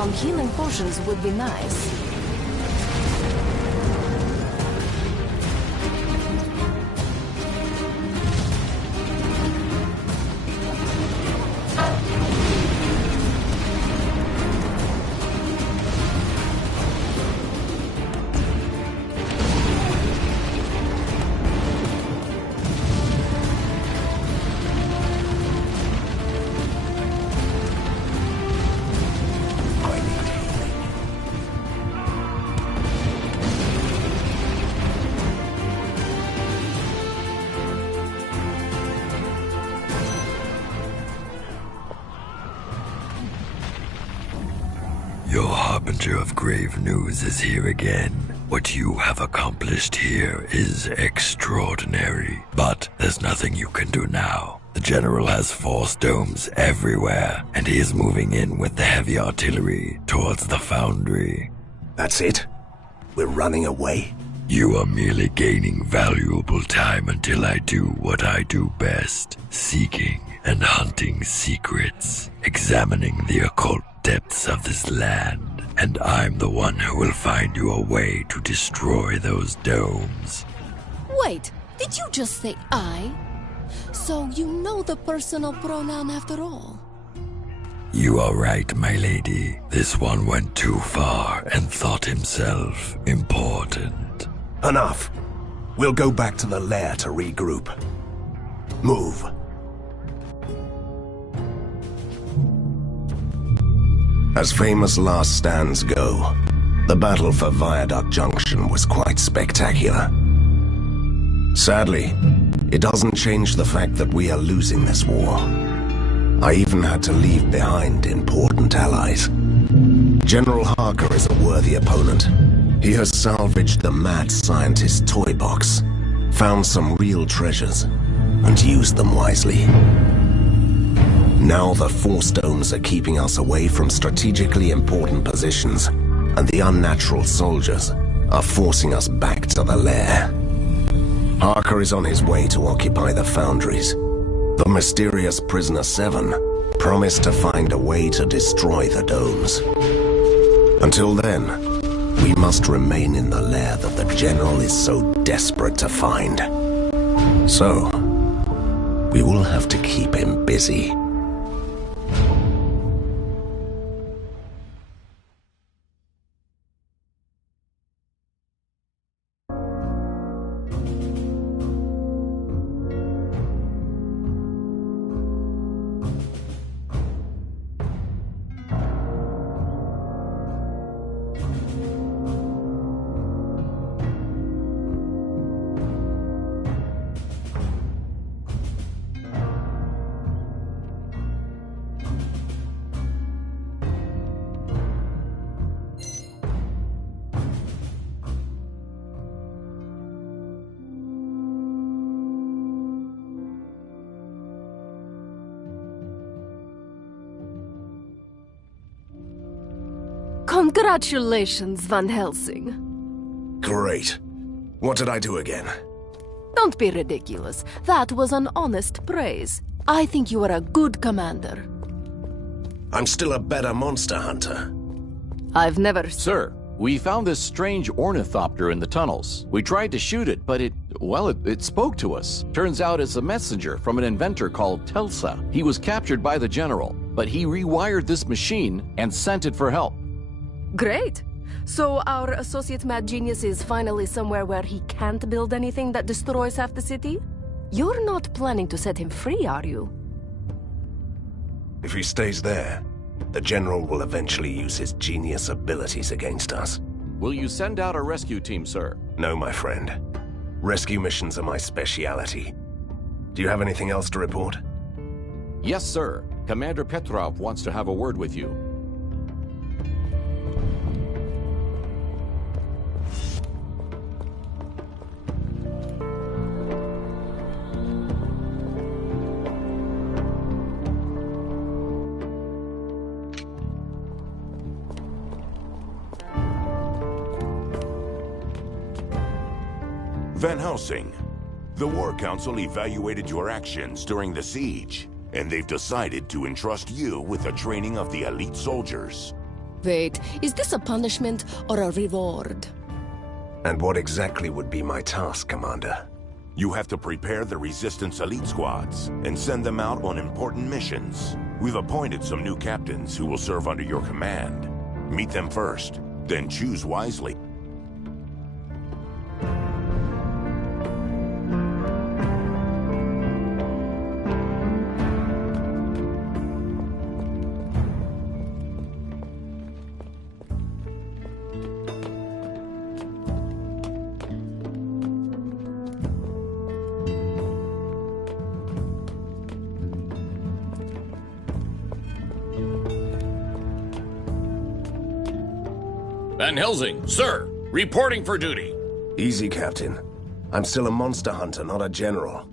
Some healing potions would be nice. Your harbinger of grave news is here again. What you have accomplished here is extraordinary, but there's nothing you can do now. The General has force domes everywhere, and he is moving in with the heavy artillery towards the foundry. That's it? We're running away? You are merely gaining valuable time until I do what I do best, seeking and hunting secrets, examining the occult depths of this land. And I'm the one who will find you a way to destroy those domes. Wait, did you just say I? So you know the personal pronoun after all? You are right, my lady. This one went too far and thought himself important. Enough. We'll go back to the lair to regroup. Move. As famous last stands go, the battle for Viaduct Junction was quite spectacular. Sadly, it doesn't change the fact that we are losing this war. I even had to leave behind important allies. General Harker is a worthy opponent. He has salvaged the mad scientist's toy box, found some real treasures, and used them wisely. Now the force domes are keeping us away from strategically important positions, and the unnatural soldiers are forcing us back to the lair. Harker is on his way to occupy the foundries. The mysterious Prisoner 7 promised to find a way to destroy the domes. Until then, we must remain in the lair that the General is so desperate to find. So, we will have to keep him busy. Congratulations, Van Helsing. Great. What did I do again? Don't be ridiculous. That was an honest praise. I think you are a good commander. I'm still a better monster hunter. I've never... Sir, we found this strange ornithopter in the tunnels. We tried to shoot it, but it spoke to us. Turns out it's a messenger from an inventor called Telsa. He was captured by the General, but he rewired this machine and sent it for help. Great. So our associate mad genius is finally somewhere where he can't build anything that destroys half the city? You're not planning to set him free, are you? If he stays there, the General will eventually use his genius abilities against us. Will you send out a rescue team, sir? No, my friend. Rescue missions are my speciality. Do you have anything else to report? Yes, sir. Commander Petrov wants to have a word with you. Van Helsing, the War Council evaluated your actions during the siege, and they've decided to entrust you with the training of the elite soldiers. Wait, is this a punishment or a reward? And what exactly would be my task, Commander? You have to prepare the Resistance elite squads and send them out on important missions. We've appointed some new captains who will serve under your command. Meet them first, then choose wisely. Van Helsing, sir! reporting for duty. Easy, Captain. I'm still a monster hunter, not a general.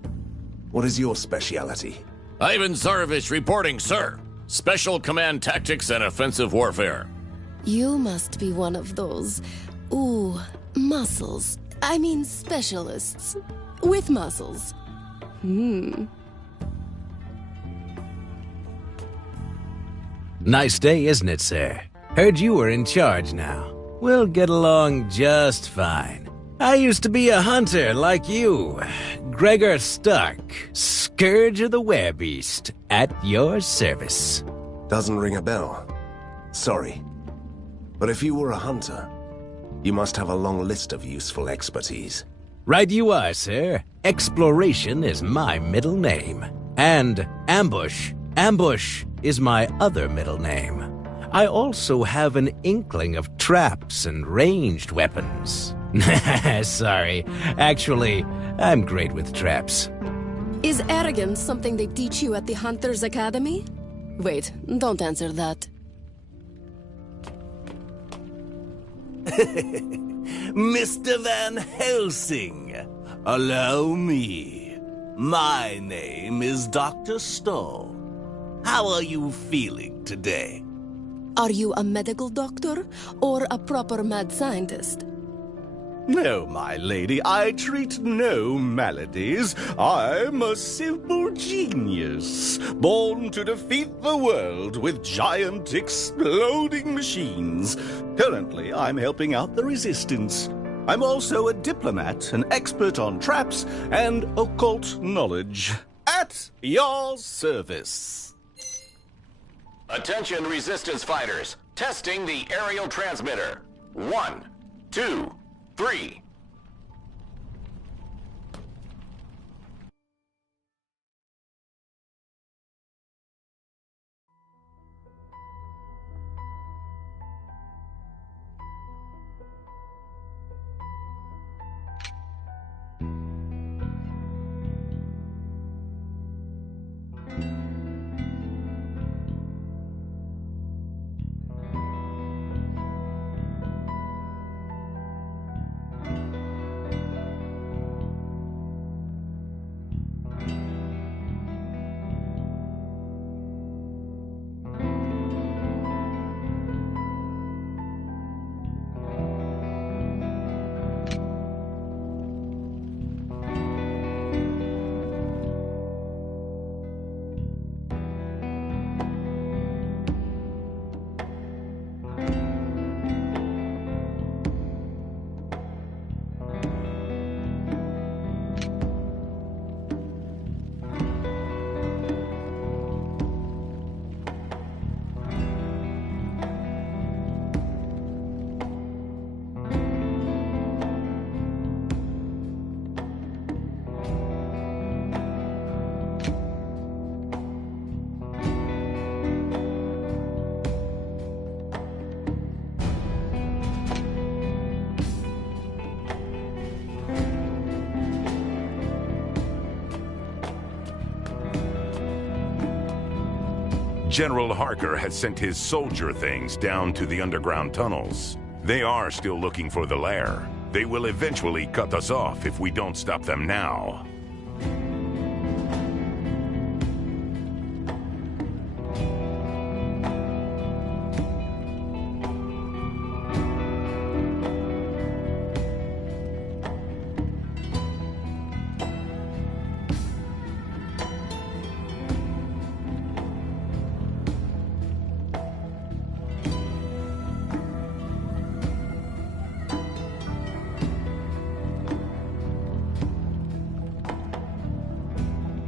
What is your speciality? Ivan Tsarevich reporting, sir. Special Command Tactics and Offensive Warfare. You must be one of those... muscles. I mean specialists. With muscles. Nice day, isn't it, sir? Heard you were in charge now. We'll get along just fine. I used to be a hunter like you. Gregor Stark, Scourge of the Werebeast, at your service. Doesn't ring a bell. Sorry. But if you were a hunter, you must have a long list of useful expertise. Right you are, sir. Exploration is my middle name. And Ambush. Ambush is my other middle name. I also have an inkling of traps and ranged weapons. Sorry. Actually, I'm great with traps. Is arrogance something they teach you at the Hunters Academy? Wait, don't answer that. Mr. Van Helsing, allow me. My name is Dr. Stoll. How are you feeling today? Are you a medical doctor or a proper mad scientist? No, my lady, I treat no maladies. I'm a simple genius, born to defeat the world with giant exploding machines. Currently, I'm helping out the Resistance. I'm also a diplomat, an expert on traps and occult knowledge. At your service. Attention, Resistance fighters. Testing the aerial transmitter. 1, 2, 3. General Harker has sent his soldier things down to the underground tunnels. They are still looking for the lair. They will eventually cut us off if we don't stop them now.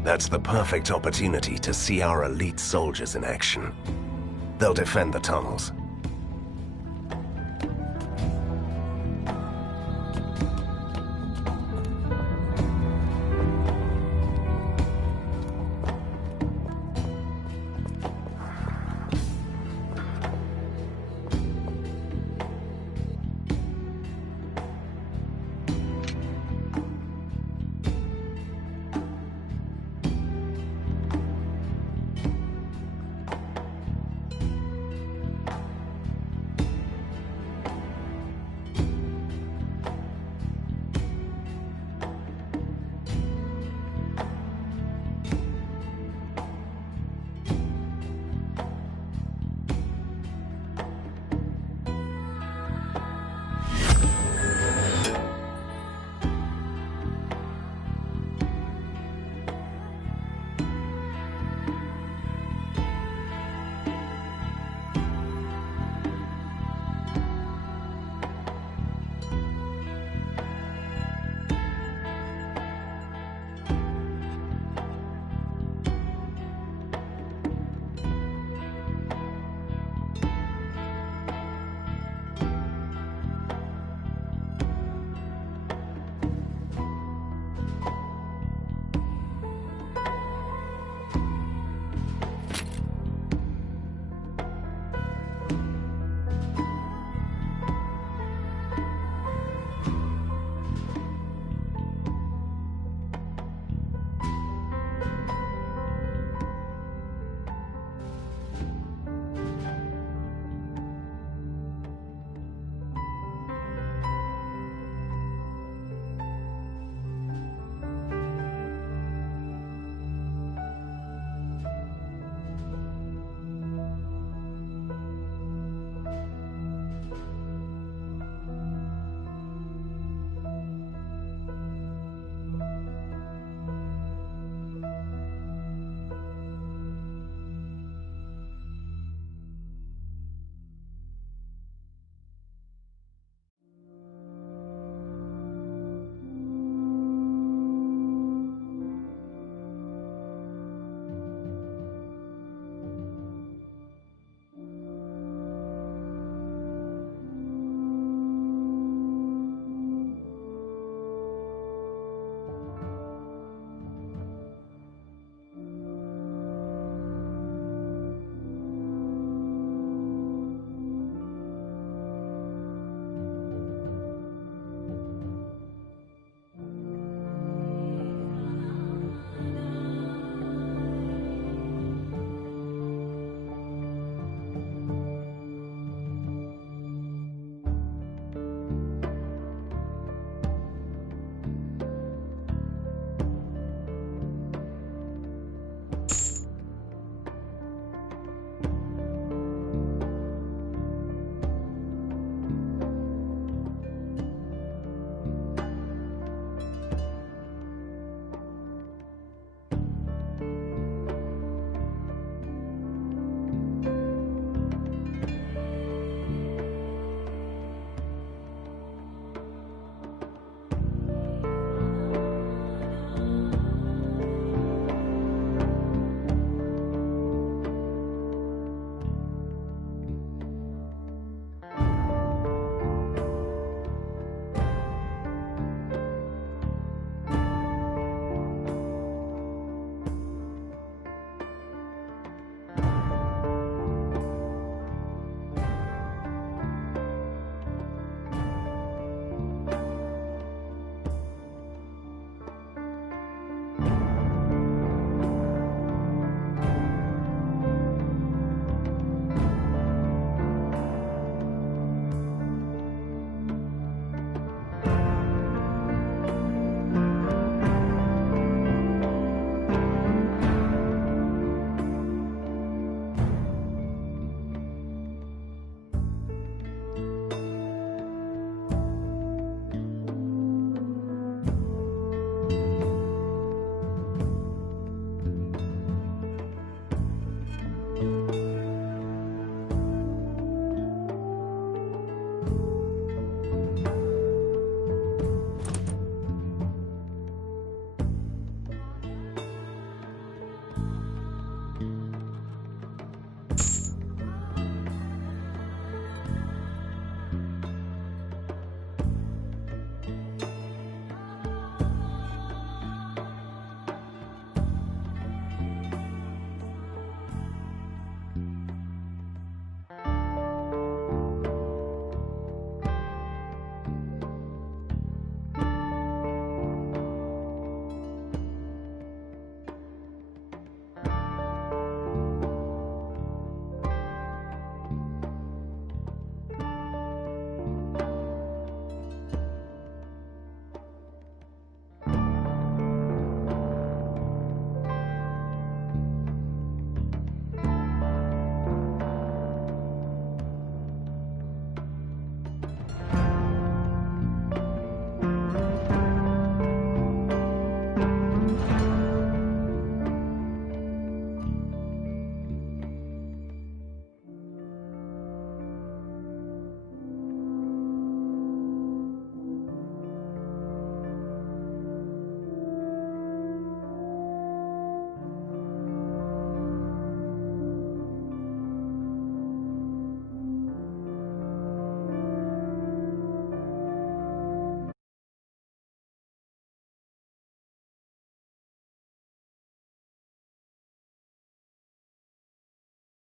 That's the perfect opportunity to see our elite soldiers in action. They'll defend the tunnels.